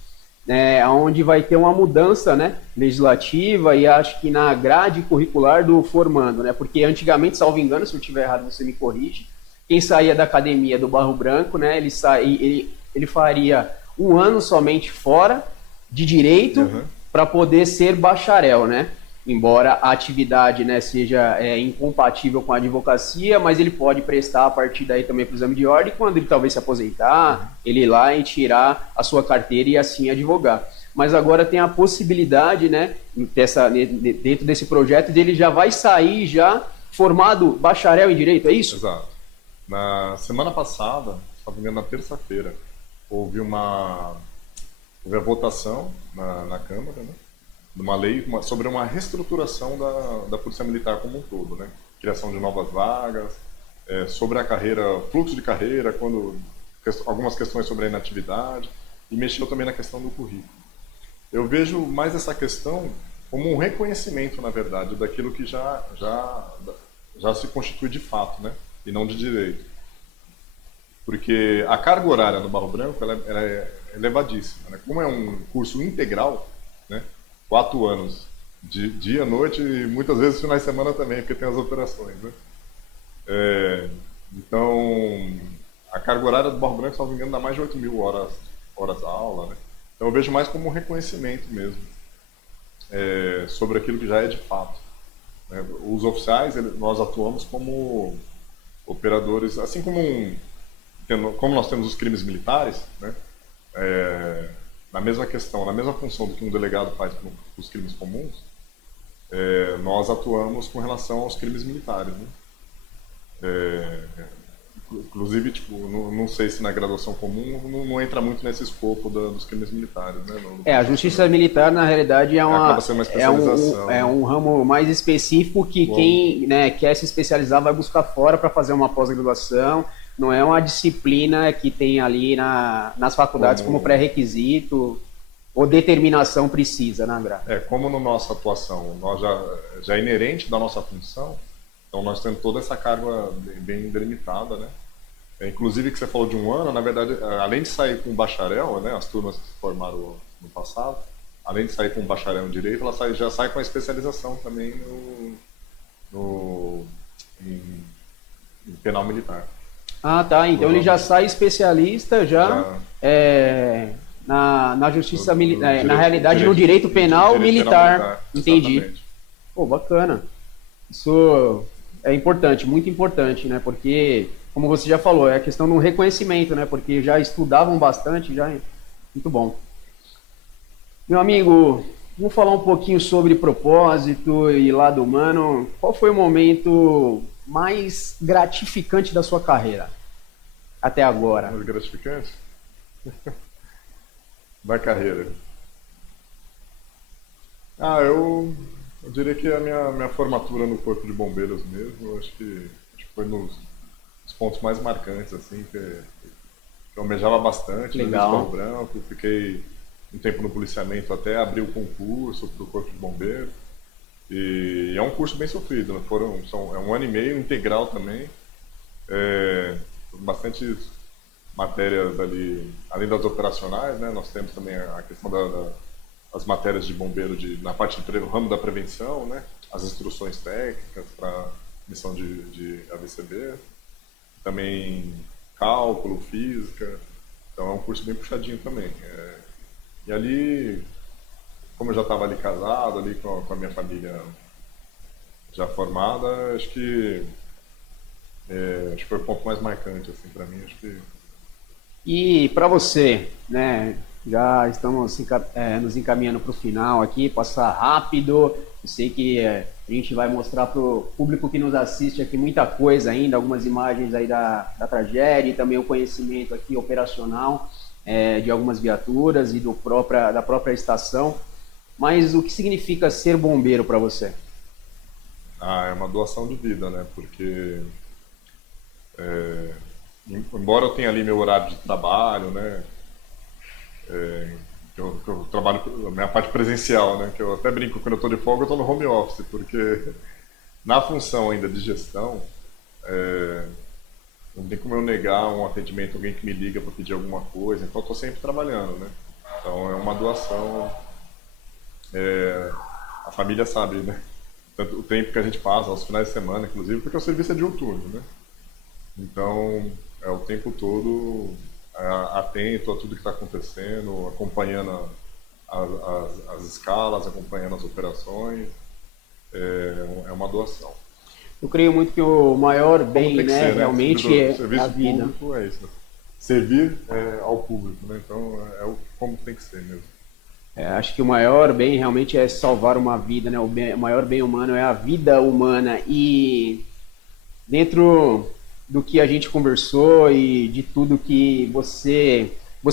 onde vai ter uma mudança, né, legislativa, e acho que na grade curricular do formando, né, porque antigamente, salvo engano, se eu estiver errado você me corrige, quem saía da Academia do Barro Branco, né, ele faria 1 ano somente fora de direito para poder ser bacharel, né? embora a atividade, né, seja incompatível com a advocacia, mas ele pode prestar a partir daí também para o exame de ordem, quando ele talvez se aposentar, ele ir lá e tirar a sua carteira e assim advogar. Mas agora tem a possibilidade, né, dentro desse projeto, dele já vai sair já formado bacharel em Direito, é isso? Exato. Na semana passada, se não me engano, na terça-feira, houve a votação na Câmara, né, de uma lei sobre uma reestruturação da Polícia Militar como um todo, né? Criação de novas vagas, sobre a carreira, fluxo de carreira, algumas questões sobre a inatividade, e mexeu também na questão do currículo. Eu vejo mais essa questão como um reconhecimento, na verdade, daquilo que já se constitui de fato, né? E não de direito. Porque a carga horária no Barro Branco ela é elevadíssima, né? Como é um curso integral, né? 4 anos, de dia, noite e muitas vezes finais de semana também, porque tem as operações, né? Então, a carga horária do Barro Branco, se não me engano, dá mais de 8.000 horas aula, né? Então eu vejo mais como um reconhecimento mesmo, sobre aquilo que já é de fato, né? Os oficiais, nós atuamos como operadores, assim como nós temos os crimes militares, né? Na mesma questão, na mesma função do que um delegado faz para os crimes comuns, nós atuamos com relação aos crimes militares, né? Inclusive, tipo, não sei se na graduação comum não entra muito nesse escopo dos crimes militares, né? A justiça militar, na realidade, acaba sendo uma especialização, é um ramo mais específico que quem, né, quer se especializar vai buscar fora para fazer uma pós-graduação. Não é uma disciplina que tem ali nas faculdades como pré-requisito ou determinação precisa, né, Gra? Como na nossa atuação nós já é inerente da nossa função, então nós temos toda essa carga bem delimitada, né? Inclusive que você falou de 1 ano, na verdade, além de sair com bacharel, né, as turmas que se formaram no passado, além de sair com bacharel em Direito, ela já sai com a especialização também em penal militar. Ah, tá. Então ele já sai especialista na justiça militar, na realidade no direito penal militar. Entendi. Exatamente. Pô, bacana. Isso é importante, muito importante, né? Porque, como você já falou, é a questão do reconhecimento, né? Porque já estudavam bastante, já é muito bom. Meu amigo, vamos falar um pouquinho sobre propósito e lado humano. Qual foi o momento mais gratificante da sua carreira até agora? Mais gratificante? Da carreira. Eu diria que a minha formatura no Corpo de Bombeiros mesmo, acho que foi nos pontos mais marcantes, assim, que eu almejava bastante. Legal. No Barro Branco, fiquei um tempo no policiamento até abrir o concurso para o Corpo de Bombeiros. E é um curso bem sofrido, né? É 1 ano e meio integral também, bastante matérias ali, além das operacionais, né? Nós temos também a questão das matérias de bombeiro na parte do ramo da prevenção, né? As instruções técnicas para missão de AVCB, também cálculo, física, então é um curso bem puxadinho também. E ali, como eu já estava ali casado, ali com a minha família já formada, acho que foi o ponto mais marcante assim para mim. Acho que... E para você, né? Já estamos nos encaminhando para o final aqui, passar rápido. Eu sei que a gente vai mostrar para o público que nos assiste aqui muita coisa ainda, algumas imagens aí da tragédia e também o conhecimento aqui operacional de algumas viaturas e da própria estação. Mas o que significa ser bombeiro para você? É uma doação de vida, né? Porque embora eu tenha ali meu horário de trabalho, né? Eu trabalho a minha parte presencial, né? Que eu até brinco, quando eu estou de folga eu estou no home office, porque na função ainda de gestão, não tem como eu negar um atendimento, alguém que me liga para pedir alguma coisa, então eu estou sempre trabalhando, né? Então é uma doação, a família sabe, né? Tanto o tempo que a gente passa, aos finais de semana, inclusive, porque o serviço é diuturno, né? Então é o tempo todo atento a tudo que está acontecendo, acompanhando as escalas, acompanhando as operações. é uma doação. Eu creio muito que o maior Como bem, tem que né, ser, né? realmente é Serviço a vida. público é isso. Né? Servir ao público, né? Então como tem que ser mesmo. Acho que o maior bem realmente é salvar uma vida, né? O maior bem humano é a vida humana. E dentro do que a gente conversou e de tudo que você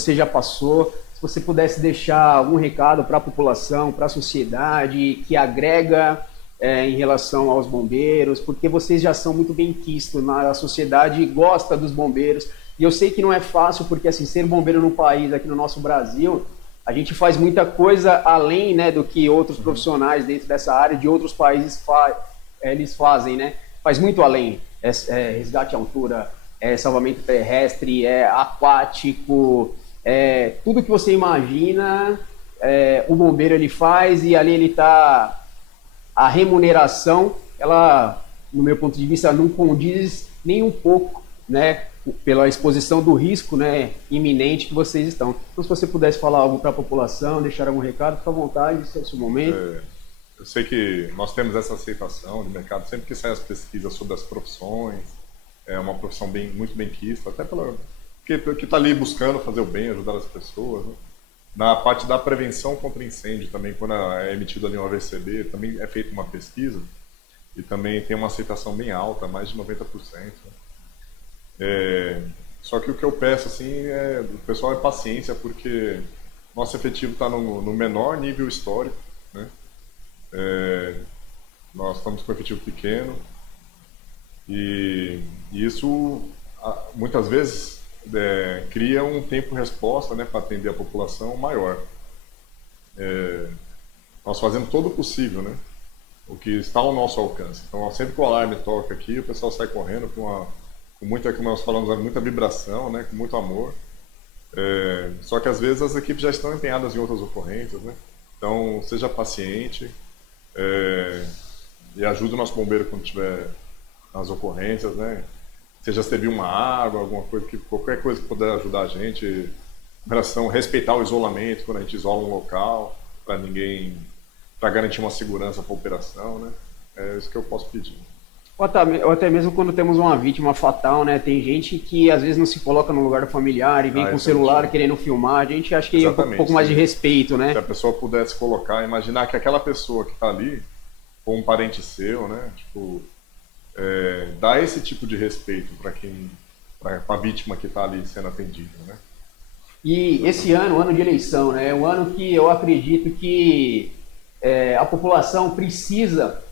já passou, se você pudesse deixar algum recado para a população, para a sociedade, que agrega em relação aos bombeiros, porque vocês já são muito bem quistos, a sociedade gosta dos bombeiros, e eu sei que não é fácil, porque assim, ser bombeiro no país, aqui no nosso Brasil, a gente faz muita coisa além, né, do que outros profissionais dentro dessa área de outros países eles fazem, né? Faz muito além. Resgate à altura, salvamento terrestre, aquático, tudo que você imagina, o bombeiro ele faz e ali ele está. A remuneração, ela, no meu ponto de vista, não condiz nem um pouco, né, pela exposição do risco, né, iminente que vocês estão. Então, se você pudesse falar algo para a população, deixar algum recado, fique à vontade, esse é o seu momento. Eu sei que nós temos essa aceitação de mercado, sempre que saem as pesquisas sobre as profissões, é uma profissão muito bem quista, até que está ali buscando fazer o bem, ajudar as pessoas. Né? Na parte da prevenção contra incêndio também, quando é emitido ali um AVCB, também é feita uma pesquisa e também tem uma aceitação bem alta, mais de 90%. Só que o que eu peço assim o pessoal é paciência, porque nosso efetivo está no menor nível histórico, né? Nós estamos com um efetivo pequeno e isso muitas vezes cria um tempo-resposta, né, para atender a população maior. Nós fazemos todo o possível, né, o que está ao nosso alcance. Então, sempre que o alarme toca aqui, o pessoal sai correndo com muita, como nós falamos, muita vibração, né, com muito amor. Só que às vezes as equipes já estão empenhadas em outras ocorrências, né? Então, seja paciente e ajude o nosso bombeiro quando tiver nas ocorrências, né? Seja servir uma água, qualquer coisa que puder ajudar a gente, em relação a respeitar o isolamento quando a gente isola um local, para garantir uma segurança para a operação, né? É isso que eu posso pedir. Ou até mesmo quando temos uma vítima fatal, né? Tem gente que às vezes não se coloca no lugar do familiar e vem com o celular querendo filmar. A gente acha que é um pouco mais de respeito, né? Se a pessoa pudesse colocar, imaginar que aquela pessoa que está ali, ou um parente seu, né? Tipo, dar esse tipo de respeito para a vítima que está ali sendo atendida, né? E esse ano, ano de eleição, né? É um ano que eu acredito que a população precisa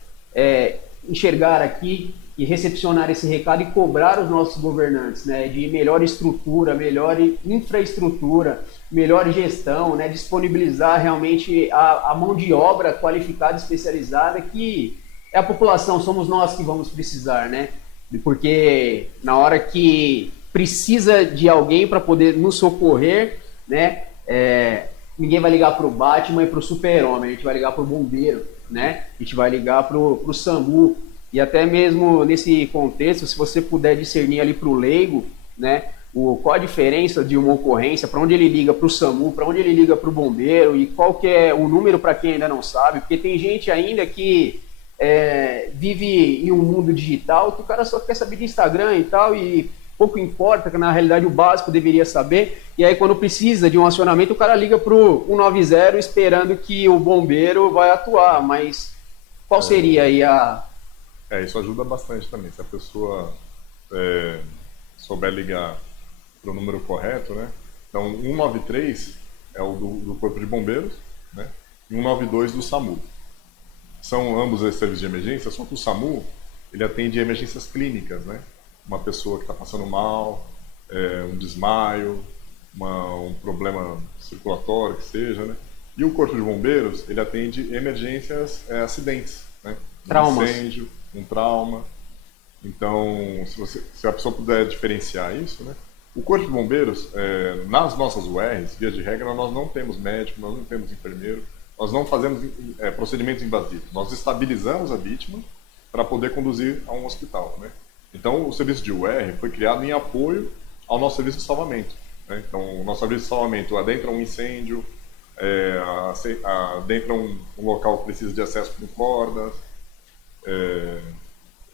enxergar aqui e recepcionar esse recado e cobrar os nossos governantes, né, de melhor estrutura, melhor infraestrutura, melhor gestão, né, disponibilizar realmente a mão de obra qualificada, especializada, que é a população, somos nós que vamos precisar, né, porque na hora que precisa de alguém para poder nos socorrer, né, ninguém vai ligar para o Batman e para o Super-Homem, a gente vai ligar para o bombeiro, né? A gente vai ligar para o SAMU. E até mesmo nesse contexto, se você puder discernir ali para o leigo, né? Qual a diferença de uma ocorrência, para onde ele liga para o SAMU, para onde ele liga para o bombeiro e qual que é o número para quem ainda não sabe, porque tem gente ainda que vive em um mundo digital que o cara só quer saber de Instagram e tal, e pouco importa, que na realidade o básico deveria saber, e aí quando precisa de um acionamento, o cara liga para o 190 esperando que o bombeiro vai atuar, mas qual seria aí isso ajuda bastante também, se a pessoa souber ligar para o número correto, né? Então, 193 é o do Corpo de Bombeiros, né? E 192 do SAMU. São ambos esses serviços de emergência, só que o SAMU, ele atende emergências clínicas, né? Uma pessoa que está passando mal, um desmaio, um problema circulatório, que seja, né? E o Corpo de Bombeiros, ele atende emergências, acidentes, né? Traumas. Um incêndio, um trauma. Então, se a pessoa puder diferenciar isso, né? O Corpo de Bombeiros, nas nossas URs, via de regra, nós não temos médico, nós não temos enfermeiro, nós não fazemos procedimentos invasivos. Nós estabilizamos a vítima para poder conduzir a um hospital, né? Então, o serviço de UR foi criado em apoio ao nosso serviço de salvamento, né? Então, o nosso serviço de salvamento adentra um incêndio, adentra um local que precisa de acesso com cordas,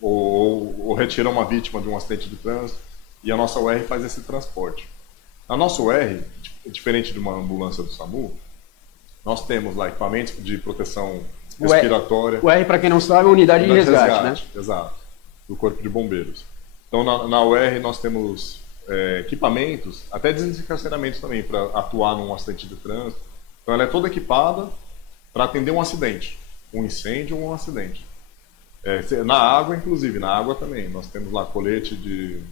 ou retira uma vítima de um acidente de trânsito, e a nossa UR faz esse transporte. Na nossa UR, diferente de uma ambulância do SAMU, nós temos lá equipamentos de proteção respiratória. O R, para quem não sabe, é uma unidade de resgate, né? Exato, do Corpo de Bombeiros. Então, na UR, nós temos equipamentos, até desencarceramentos também, para atuar num acidente de trânsito. Então, ela é toda equipada para atender um acidente, um incêndio ou um acidente. Na água, inclusive, na água também. Nós temos lá colete de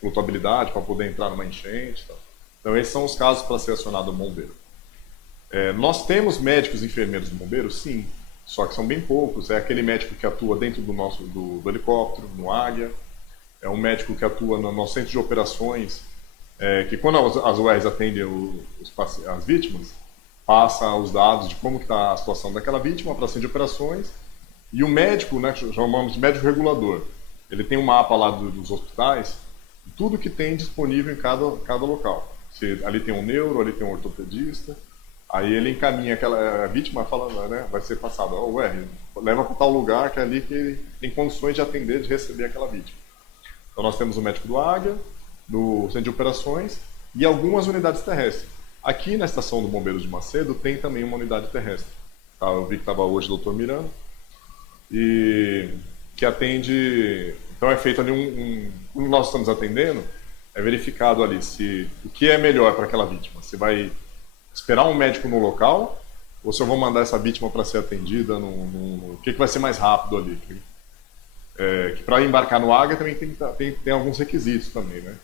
flutuabilidade para poder entrar numa enchente. Tal. Então, esses são os casos para ser acionado o bombeiro. Nós temos médicos e enfermeiros do bombeiro? Sim, só que são bem poucos. É aquele médico que atua dentro do helicóptero, no Águia. É um médico que atua no nosso centro de operações, que quando as URs atendem as vítimas, passa os dados de como está a situação daquela vítima para o centro de operações. E o médico, né, chamamos de médico regulador, ele tem um mapa lá dos hospitais, tudo que tem disponível em cada local. Se ali tem um neuro, ali tem um ortopedista, aí ele encaminha aquela vítima falando, né, vai ser passado, leva para tal lugar que é ali que ele tem condições de atender, de receber aquela vítima. Então nós temos o médico do Águia, do centro de operações e algumas unidades terrestres. Aqui na estação do Bombeiros de Macedo tem também uma unidade terrestre. Tá? Eu vi que estava hoje o Dr. Miranda, e que atende. Então é feito ali quando nós estamos atendendo, é verificado ali o que é melhor para aquela vítima. Se vai esperar um médico no local ou se eu vou mandar essa vítima para ser atendida o que vai ser mais rápido ali. Que para embarcar no Águia também tem alguns requisitos também, né?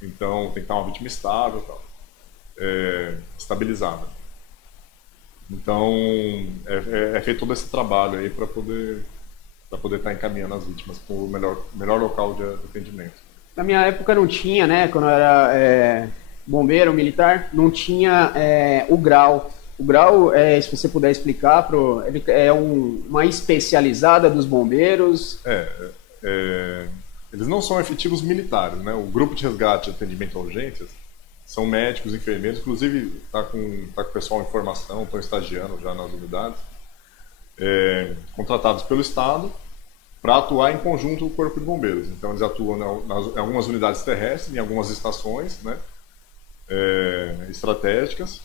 Então tem que estar uma vítima estável, tal, estabilizada. Então, é feito todo esse trabalho aí para poder estar encaminhando as vítimas para o melhor local de atendimento. Na minha época não tinha, né? Quando eu era bombeiro militar, não tinha o grau. O grau, se você puder explicar, ele é uma especializada dos bombeiros? Eles não são efetivos militares, né? O grupo de resgate e atendimento a urgências são médicos, enfermeiros, inclusive está com o pessoal em formação, estão estagiando já nas unidades, contratados pelo Estado para atuar em conjunto com o Corpo de Bombeiros. Então eles atuam em algumas unidades terrestres, em algumas estações, né, estratégicas,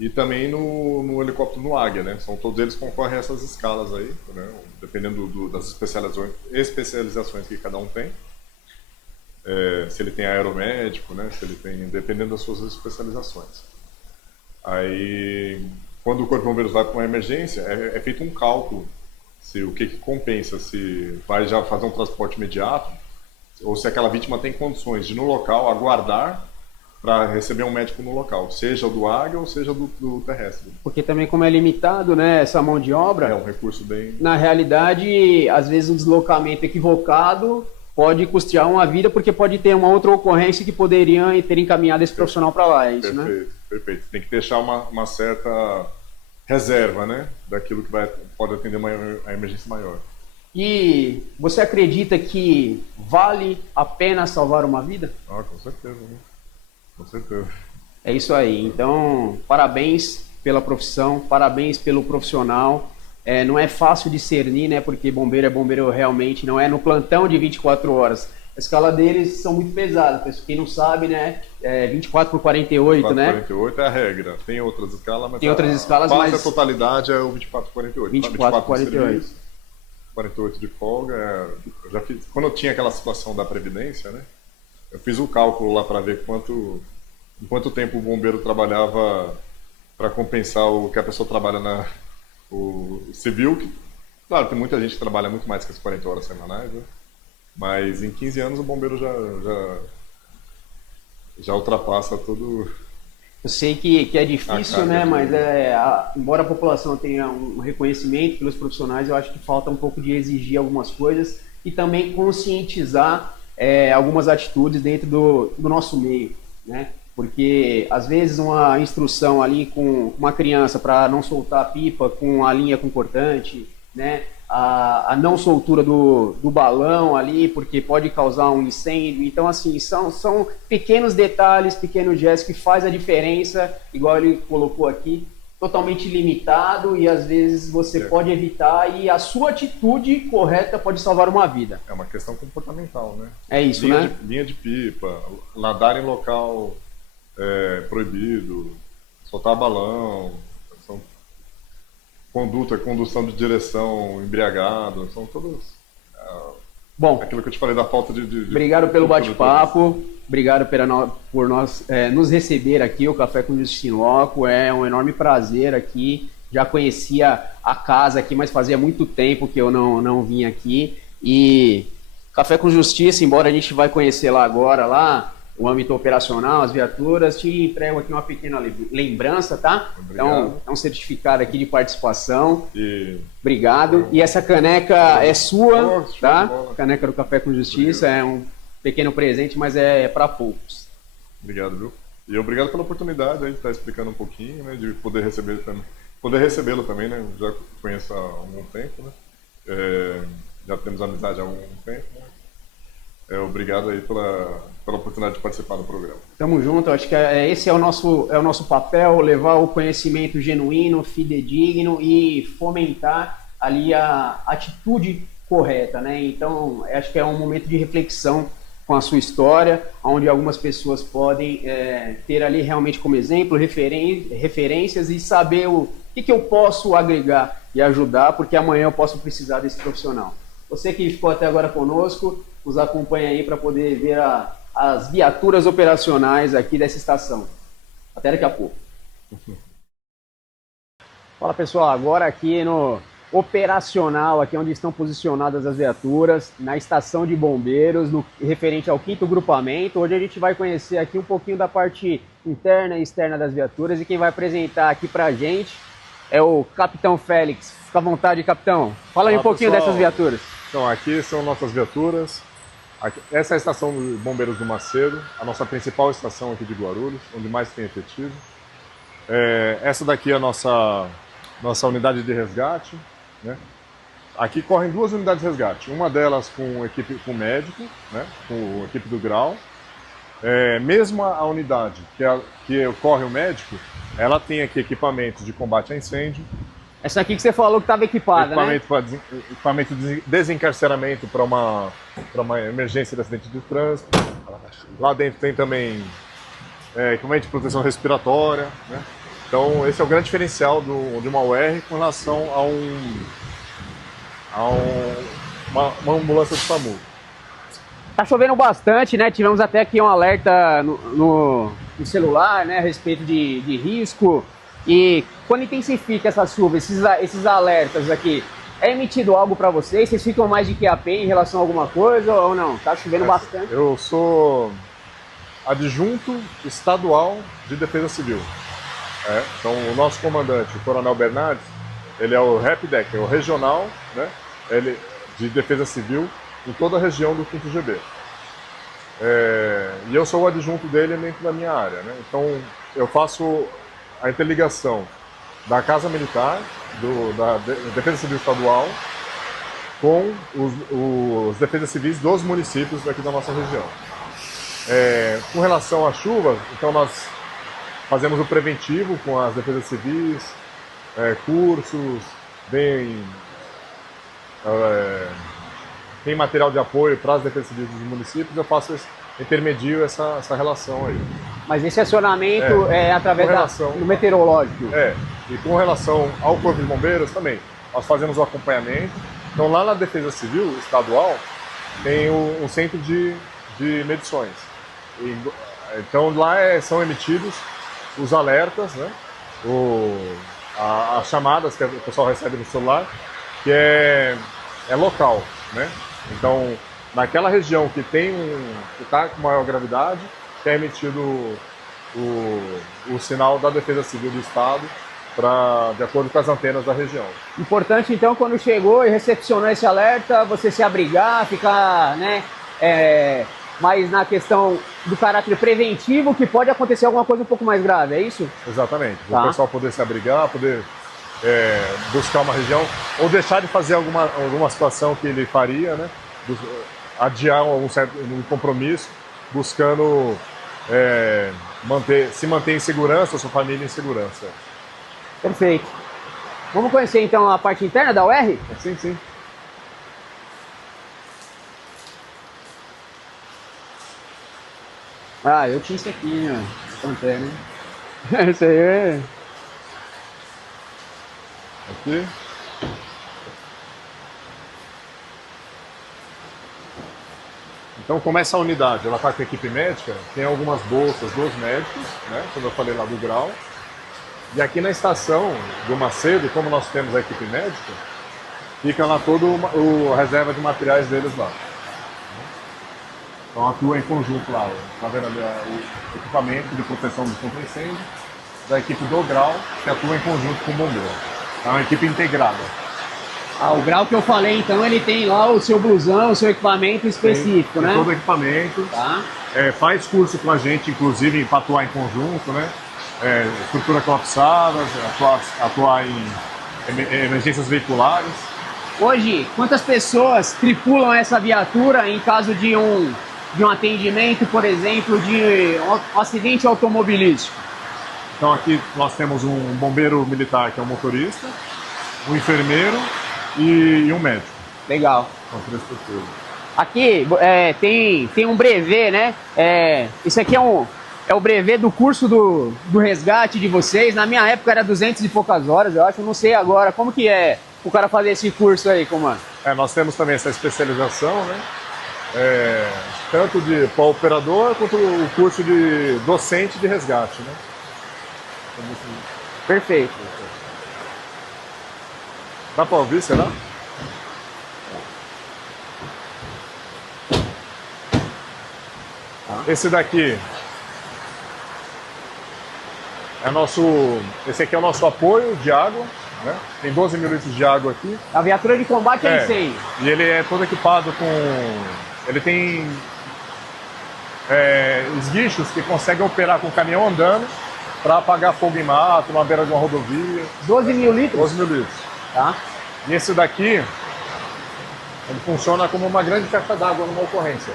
e também no helicóptero no Águia, né? Todos eles concorrem a essas escalas aí, né, dependendo das especializações que cada um tem. Se ele tem aeromédico, né? Se ele tem, dependendo das suas especializações. Aí, quando o Corpo de Bombeiros vai para uma emergência, é feito um cálculo o que compensa, se vai já fazer um transporte imediato ou se aquela vítima tem condições de no local aguardar para receber um médico no local, seja do Águia ou seja do terrestre. Porque também como é limitado, né, essa mão de obra, é um recurso bem... Na realidade, às vezes um deslocamento equivocado pode custear uma vida, porque pode ter uma outra ocorrência que poderia ter encaminhado esse profissional para lá, é isso, perfeito, né? Perfeito. Tem que deixar uma certa reserva, né, daquilo que pode atender a emergência maior. E você acredita que vale a pena salvar uma vida? Com certeza, né? Com certeza. É isso aí. Então, parabéns pela profissão, parabéns pelo profissional. Não é fácil discernir, né? Porque bombeiro é bombeiro realmente, não é no plantão de 24 horas. A escala deles são muito pesadas. Quem não sabe, né? 24 por 48, 24 né? 48 é a regra. Tem outras escalas, mas tem outras escalas, mas a totalidade é o 24 por 48. 24 por 48. 48 de folga. Eu já fiz, quando eu tinha aquela situação da previdência, né? Eu fiz o cálculo lá para ver em quanto tempo o bombeiro trabalhava para compensar o que a pessoa trabalha o civil, que, claro, tem muita gente que trabalha muito mais que as 40 horas semanais, né? Mas em 15 anos o bombeiro já ultrapassa tudo. Eu sei que é difícil, né? Mas embora a população tenha um reconhecimento pelos profissionais, eu acho que falta um pouco de exigir algumas coisas e também conscientizar algumas atitudes dentro do nosso meio, né? Porque, às vezes, uma instrução ali com uma criança para não soltar a pipa com a linha com cortante, né? A não soltura do balão ali, porque pode causar um incêndio. Então, assim, são pequenos detalhes, pequenos gestos que fazem a diferença, igual ele colocou aqui, totalmente limitado e às vezes você pode evitar e a sua atitude correta pode salvar uma vida. É uma questão comportamental, né? É isso, né? Linha de pipa, nadar em local proibido, soltar balão, condução de direção embriagado, são todos... Bom, aquilo que eu te falei da falta de obrigado pelo bate-papo, obrigado por nos receber aqui, o Café com Justiça em Loco, é um enorme prazer aqui, já conhecia a casa aqui, mas fazia muito tempo que eu não vim aqui, e Café com Justiça, embora a gente vai conhecer lá agora, lá, o âmbito operacional, as viaturas, te entrego aqui uma pequena lembrança, tá? Obrigado. Então, é um certificado aqui de participação. Obrigado. E essa caneca é sua, tá? Caneca do Café com Justiça, é um pequeno presente, mas é para poucos. Obrigado, viu? E obrigado pela oportunidade aí de estar explicando um pouquinho, né? De poder recebê-lo também, né? Já conheço há algum tempo, né? Já temos amizade há algum tempo, né? Obrigado aí pela oportunidade de participar do programa. Tamo junto, acho que esse é o nosso papel, levar o conhecimento genuíno, fidedigno e fomentar ali a atitude correta, né? Então, acho que é um momento de reflexão com a sua história, onde algumas pessoas podem ter ali realmente como exemplo, referências e saber o que eu posso agregar e ajudar, porque amanhã eu posso precisar desse profissional. Você que ficou até agora conosco, nos acompanha aí para poder ver as viaturas operacionais aqui dessa estação. Até daqui a pouco. Fala pessoal, agora aqui no operacional, aqui onde estão posicionadas as viaturas, na estação de bombeiros, referente ao 5º grupamento. Hoje a gente vai conhecer aqui um pouquinho da parte interna e externa das viaturas e quem vai apresentar aqui pra gente é o Capitão Félix. Fica à vontade, capitão. Fala aí um pouquinho dessas viaturas. Então, aqui são nossas viaturas. Essa é a estação de bombeiros do Macedo, a nossa principal estação aqui de Guarulhos, onde mais tem efetivo. Essa daqui é a nossa unidade de resgate, né? Aqui correm 2 unidades de resgate, uma delas com médico, né? Com equipe do grau. Mesmo a unidade que corre o médico, ela tem aqui equipamentos de combate a incêndio. Essa aqui que você falou que estava equipada, né? Equipamento de desencarceramento para uma emergência de acidente de trânsito. Lá dentro tem também equipamento de proteção respiratória, né? Então esse é o grande diferencial de uma UR com relação a uma ambulância de SAMU. Tá chovendo bastante, né? Tivemos até aqui um alerta no celular, né? A respeito de risco. E quando intensifica essa chuva, esses alertas aqui, é emitido algo para vocês? Vocês ficam mais de QAP em relação a alguma coisa ou não? Tá chovendo bastante. Eu sou adjunto estadual de Defesa Civil. Então o nosso comandante, o Coronel Bernardes, ele é o REPDEC, é o regional, né? Ele, de Defesa Civil em toda a região do 5º GB. E eu sou o adjunto dele dentro da minha área, né? Então eu faço a interligação da Casa Militar, da Defesa Civil Estadual, com os defesas civis dos municípios daqui da nossa região. Com relação à chuva, então nós fazemos o preventivo com as defesas civis, cursos, tem material de apoio para as defesas civis dos municípios, eu faço intermedio essa relação aí. Mas esse acionamento é através do meteorológico? E com relação ao Corpo de Bombeiros também, nós fazemos o acompanhamento. Então lá na Defesa Civil Estadual tem um centro de medições. Então lá são emitidos os alertas, né? As chamadas que o pessoal recebe no celular, que é local, né? Então naquela região que está com maior gravidade, que é emitido o sinal da Defesa Civil do Estado, de acordo com as antenas da região. Importante, então, quando chegou e recepcionou esse alerta, você se abrigar, ficar, né, mais na questão do caráter preventivo, que pode acontecer alguma coisa um pouco mais grave, é isso? Exatamente. Tá. O pessoal poder se abrigar, poder buscar uma região, ou deixar de fazer alguma situação que ele faria, né? Adiar um compromisso, buscando se manter em segurança, sua família em segurança. Perfeito. Vamos conhecer então a parte interna da UR? Sim, sim. Ah, eu tinha isso aqui, ó. Contei, né? Isso aí é... Aqui. Então, como essa unidade ela está com a equipe médica, tem algumas bolsas dos médicos, né, como eu falei lá do grau. E aqui na estação do Macedo, como nós temos a equipe médica, fica lá todo a reserva de materiais deles lá. Então atua em conjunto lá, tá vendo ali o equipamento de proteção contra incêndio da equipe do grau, que atua em conjunto com o bombeiro. É uma equipe integrada. Ah, o grau que eu falei, então, ele tem lá o seu blusão, o seu equipamento específico, tem né? Todo o equipamento. Tá. Faz curso com a gente, inclusive, para atuar em conjunto, né? Estrutura colapsada, atuar em emergências veiculares. Hoje, quantas pessoas tripulam essa viatura em caso de um atendimento, por exemplo, de um acidente automobilístico? Então aqui nós temos um bombeiro militar, que é um motorista, um enfermeiro e um médico. Legal. São 3 pessoas. Aqui tem um brevet, né? Isso aqui é o brevet do curso do resgate de vocês. Na minha época era 200 e poucas horas, eu acho. Não sei agora. Como que é o cara fazer esse curso aí, comando? Nós temos também essa especialização, né? Tanto para operador quanto o curso de docente de resgate, né? Perfeito. Dá para ouvir, será? Esse daqui esse aqui é o nosso apoio de água, né? Tem 12 mil litros de água aqui. A viatura de combate é isso aí. E ele é todo equipado com... Ele tem esguichos que conseguem operar com o caminhão andando para apagar fogo em mato, na beira de uma rodovia. 12 mil litros? 12 mil litros. Tá. E esse daqui, ele funciona como uma grande caixa d'água numa ocorrência.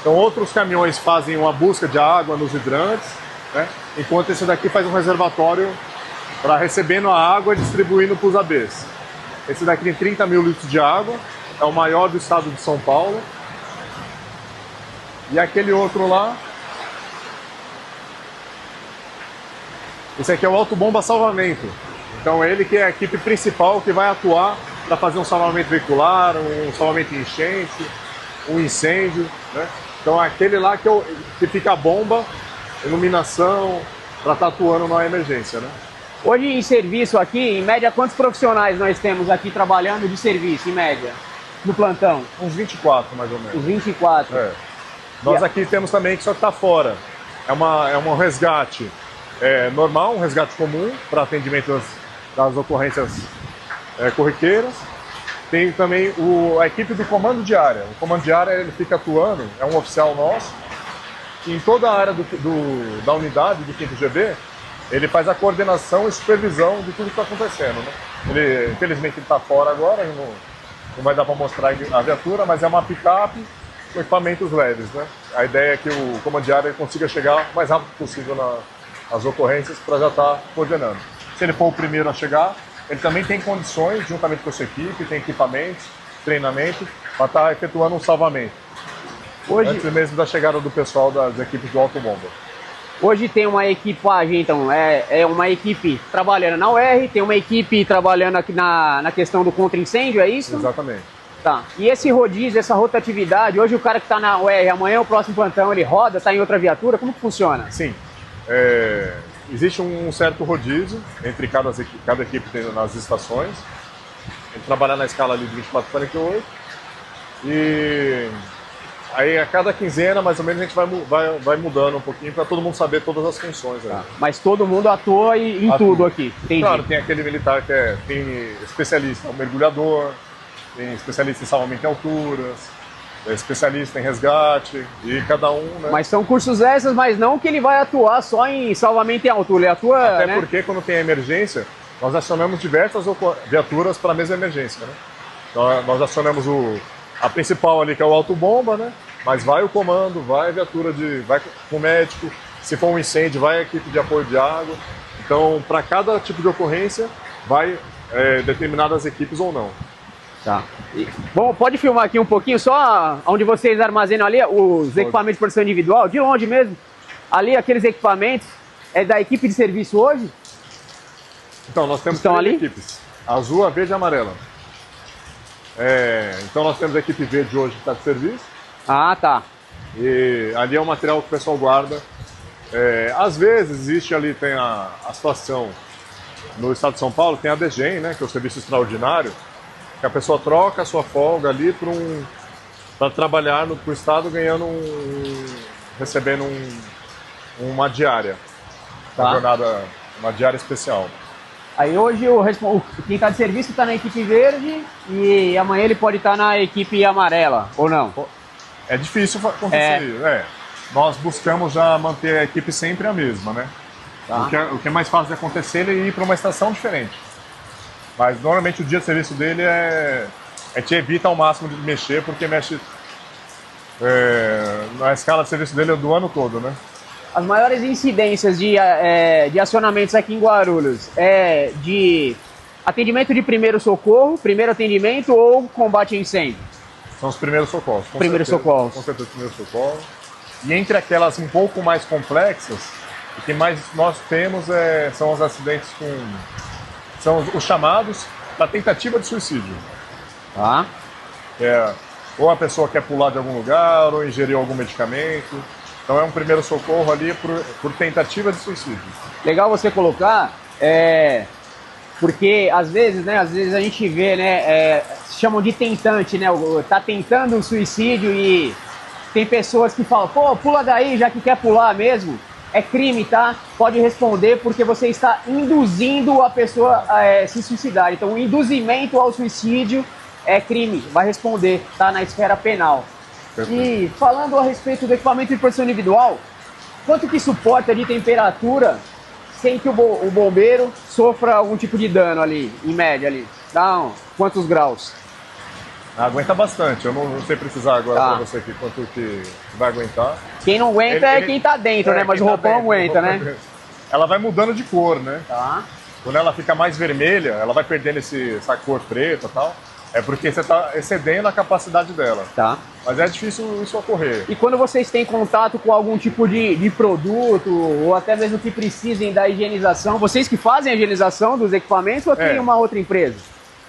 Então outros caminhões fazem uma busca de água nos hidrantes, né? Enquanto esse daqui faz um reservatório para recebendo a água e distribuindo para os ABs. Esse daqui tem 30 mil litros de água, é o maior do estado de São Paulo. E aquele outro lá, esse aqui é o autobomba salvamento. Então ele que é a equipe principal que vai atuar para fazer um salvamento veicular, um salvamento de enchente, um incêndio, né? Então é aquele lá que fica a bomba, iluminação, para estar atuando na emergência, né? Hoje em serviço aqui, em média, quantos profissionais nós temos aqui trabalhando de serviço, em média, no plantão? Uns 24, mais ou menos. Uns 24. Nós aqui temos também que só que está fora. É um resgate normal, um resgate comum para atendimento das ocorrências corriqueiras. Tem também a equipe do comando de área. O comando de área ele fica atuando, é um oficial nosso, que em toda a área da unidade do 5º GB, ele faz a coordenação e supervisão de tudo que está acontecendo, né? Infelizmente ele está fora agora, não vai dar para mostrar a viatura, mas é uma picape com equipamentos leves, né? A ideia é que o comando de área consiga chegar o mais rápido possível nas ocorrências para já estar coordenando. Se ele for o primeiro a chegar, ele também tem condições, juntamente com a sua equipe, tem equipamentos, treinamento, para estar efetuando um salvamento. Antes mesmo da chegada do pessoal das equipes do autobomba. Hoje tem uma equipagem, então, é uma equipe trabalhando na UR, tem uma equipe trabalhando aqui na questão do contra-incêndio, é isso? Exatamente. Tá. E esse rodízio, essa rotatividade, hoje o cara que está na UR, amanhã o próximo plantão ele roda, está em outra viatura, como que funciona? Sim. Existe um certo rodízio entre cada equipe nas estações. A gente trabalha na escala ali de 24 para 48. E aí a cada quinzena, mais ou menos, a gente vai mudando um pouquinho para todo mundo saber todas as funções. Tá. Mas todo mundo atua em tudo aqui, entendi. Claro, tem aquele militar que tem especialista, um mergulhador, tem especialista em salvamento em alturas, especialista em resgate, e cada um, né? Mas são cursos extras, mas não que ele vai atuar só em salvamento em altura, ele atua, Até né? porque quando tem emergência, nós acionamos diversas viaturas para a mesma emergência, né? Então, nós acionamos a principal ali, que é o autobomba, né? Mas vai o comando, vai a viatura vai com o médico, se for um incêndio, vai a equipe de apoio de água. Então, para cada tipo de ocorrência, vai determinadas equipes ou não. Tá. Bom, pode filmar aqui um pouquinho, só onde vocês armazenam ali os equipamentos de proteção individual, de longe mesmo. Ali, aqueles equipamentos, é da equipe de serviço hoje? Então, nós temos três equipes, azul, a verde e a amarela. Então, nós temos a equipe verde hoje que está de serviço. Ah, tá. E ali é o material que o pessoal guarda. Às vezes, existe ali, tem a situação, no estado de São Paulo, tem a DGEM, né, que é o serviço extraordinário, que a pessoa troca a sua folga ali para trabalhar pro estado ganhando recebendo uma diária, Tá. uma diária especial. Aí hoje quem está de serviço está na equipe verde e amanhã ele pode estar na equipe amarela, ou não? É difícil acontecer isso, Nós buscamos já manter a equipe sempre a mesma, né? Tá. O que é mais fácil de acontecer é ele ir para uma estação diferente. Mas normalmente o dia de serviço dele te evita ao máximo de mexer, porque mexe na escala de serviço dele do ano todo, né? As maiores incidências de acionamentos aqui em Guarulhos é de atendimento de primeiro socorro, primeiro atendimento ou combate a incêndio? São os primeiros socorros. Primeiros socorros. Com certeza, primeiros socorros. E entre aquelas um pouco mais complexas, o que mais nós temos são os acidentes são os chamados da tentativa de suicídio. Tá. Ou a pessoa quer pular de algum lugar, ou ingeriu algum medicamento. Então é um primeiro socorro ali por tentativa de suicídio. Legal você colocar, porque às vezes a gente vê, né, chamam de tentante, né, tá tentando um suicídio e tem pessoas que falam, pô, pula daí, já que quer pular mesmo. É crime, tá? Pode responder porque você está induzindo a pessoa a se suicidar. Então, o induzimento ao suicídio é crime, vai responder, tá? Na esfera penal. Perfeito. E falando a respeito do equipamento de proteção individual, quanto que suporta de temperatura sem que o bombeiro sofra algum tipo de dano ali, em média ali? Dá quantos graus? Aguenta bastante, eu não sei precisar agora para você aqui quanto que vai aguentar. Quem não aguenta quem tá dentro, né? Mas o roupão aguenta, né? Ela vai mudando de cor, né? Tá. Quando ela fica mais vermelha, ela vai perdendo essa cor preta e tal. É porque você está excedendo a capacidade dela. Tá. Mas é difícil isso ocorrer. E quando vocês têm contato com algum tipo de produto, ou até mesmo que precisem da higienização, vocês que fazem a higienização dos equipamentos ou tem uma outra empresa?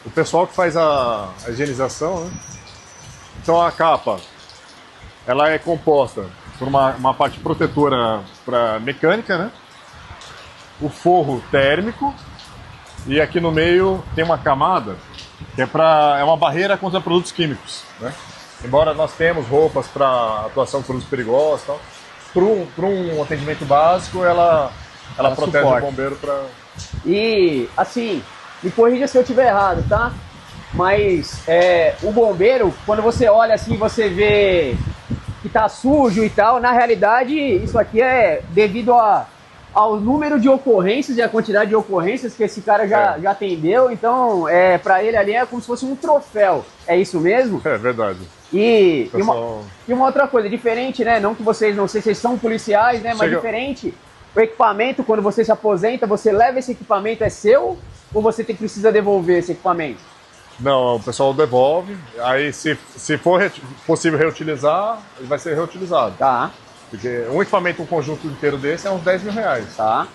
O pessoal que faz a higienização, né? Então a capa, ela é composta por uma parte protetora para mecânica, né? O forro térmico e aqui no meio tem uma camada que é uma barreira contra produtos químicos, né? Embora nós temos roupas para atuação com produtos perigosos, tal, para um atendimento básico ela protege suporta. O bombeiro para. E assim, me corrija se eu estiver errado, tá? Mas o bombeiro, quando você olha assim, você vê que tá sujo e tal, na realidade isso aqui é devido ao número de ocorrências e a quantidade de ocorrências que esse cara já atendeu, então para ele ali é como se fosse um troféu, é isso mesmo? É verdade. E uma outra coisa, diferente, né? Não que vocês, não sei se vocês são policiais, né? Mas diferente, o equipamento, quando você se aposenta, você leva esse equipamento, é seu? Ou você precisa devolver esse equipamento? Não, o pessoal devolve, aí se for possível reutilizar, ele vai ser reutilizado. Tá. Porque um equipamento, um conjunto inteiro desse é uns 10 mil reais. Tá.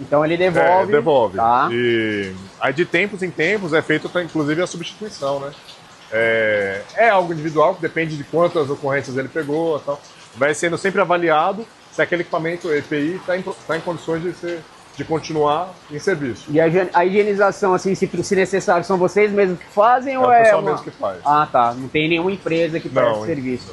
Então ele devolve. Devolve. Tá. E aí de tempos em tempos é feito inclusive a substituição, né? É algo individual, que depende de quantas ocorrências ele pegou e tal. Vai sendo sempre avaliado se aquele equipamento EPI está em condições de continuar em serviço. E a higienização, assim, se necessário, são vocês mesmos que fazem ou o pessoal mesmo que faz. Ah, tá. Não tem nenhuma empresa que presta serviço.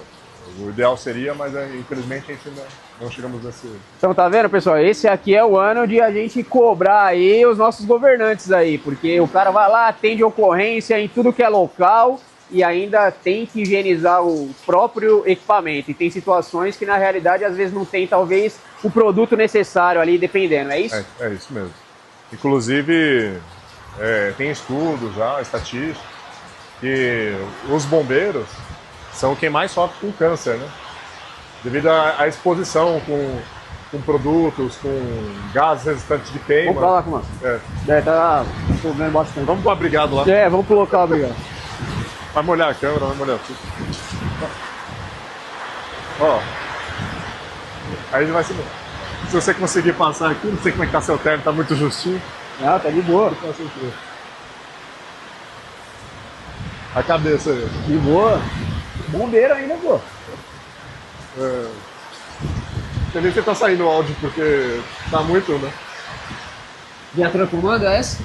O ideal seria, mas infelizmente a gente não chegamos nesse... Então tá vendo, pessoal? Esse aqui é o ano de a gente cobrar aí os nossos governantes aí, porque o cara vai lá, atende ocorrência em tudo que é local e ainda tem que higienizar o próprio equipamento. E tem situações que na realidade às vezes não tem talvez o produto necessário ali, dependendo, é isso? É isso mesmo. Inclusive tem estudos já, estatísticos, que os bombeiros são quem mais sofre com câncer, né? Devido à exposição com produtos, com gases resistentes de queima. Vamos pra lá, Comanche. Tá chovendo bastante. Vamos pro abrigado lá. Vamos pro local, obrigado. Vai molhar a câmera, vai molhar tudo. Ó. Aí vai se você conseguir passar aqui, não sei como é que tá seu terno, tá muito justinho. Não, tá de boa. A cabeça aí. De boa. Bombeiro ainda, pô. Feliz que tá saindo o áudio porque tá muito, né? Viatura comando é essa?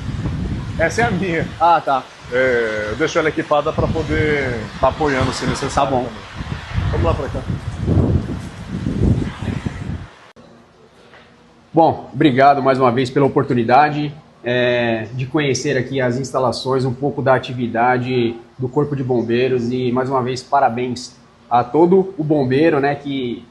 Essa é a minha. Ah, tá. Eu deixo ela equipada para poder estar apoiando se necessário. Tá bom. Também. Vamos lá para cá. Bom, obrigado mais uma vez pela oportunidade de conhecer aqui as instalações, um pouco da atividade do Corpo de Bombeiros e mais uma vez parabéns a todo o bombeiro, né, que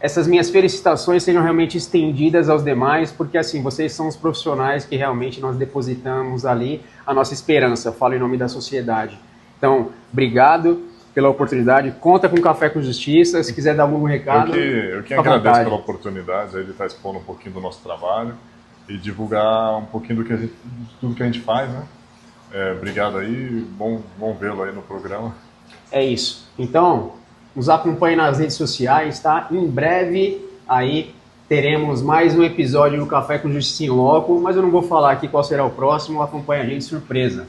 essas minhas felicitações sejam realmente estendidas aos demais, porque assim, vocês são os profissionais que realmente nós depositamos ali a nossa esperança, falo em nome da sociedade. Então, obrigado pela oportunidade, conta com Café com Justiça, se quiser dar algum recado. Eu que agradeço pela oportunidade de estar expondo um pouquinho do nosso trabalho e divulgar um pouquinho de tudo que a gente faz, né? Obrigado aí, bom vê-lo aí no programa. É isso. Então, nos acompanhe nas redes sociais, tá? Em breve aí teremos mais um episódio do Café com Justiça em Loco, mas eu não vou falar aqui qual será o próximo, acompanhe a gente, surpresa.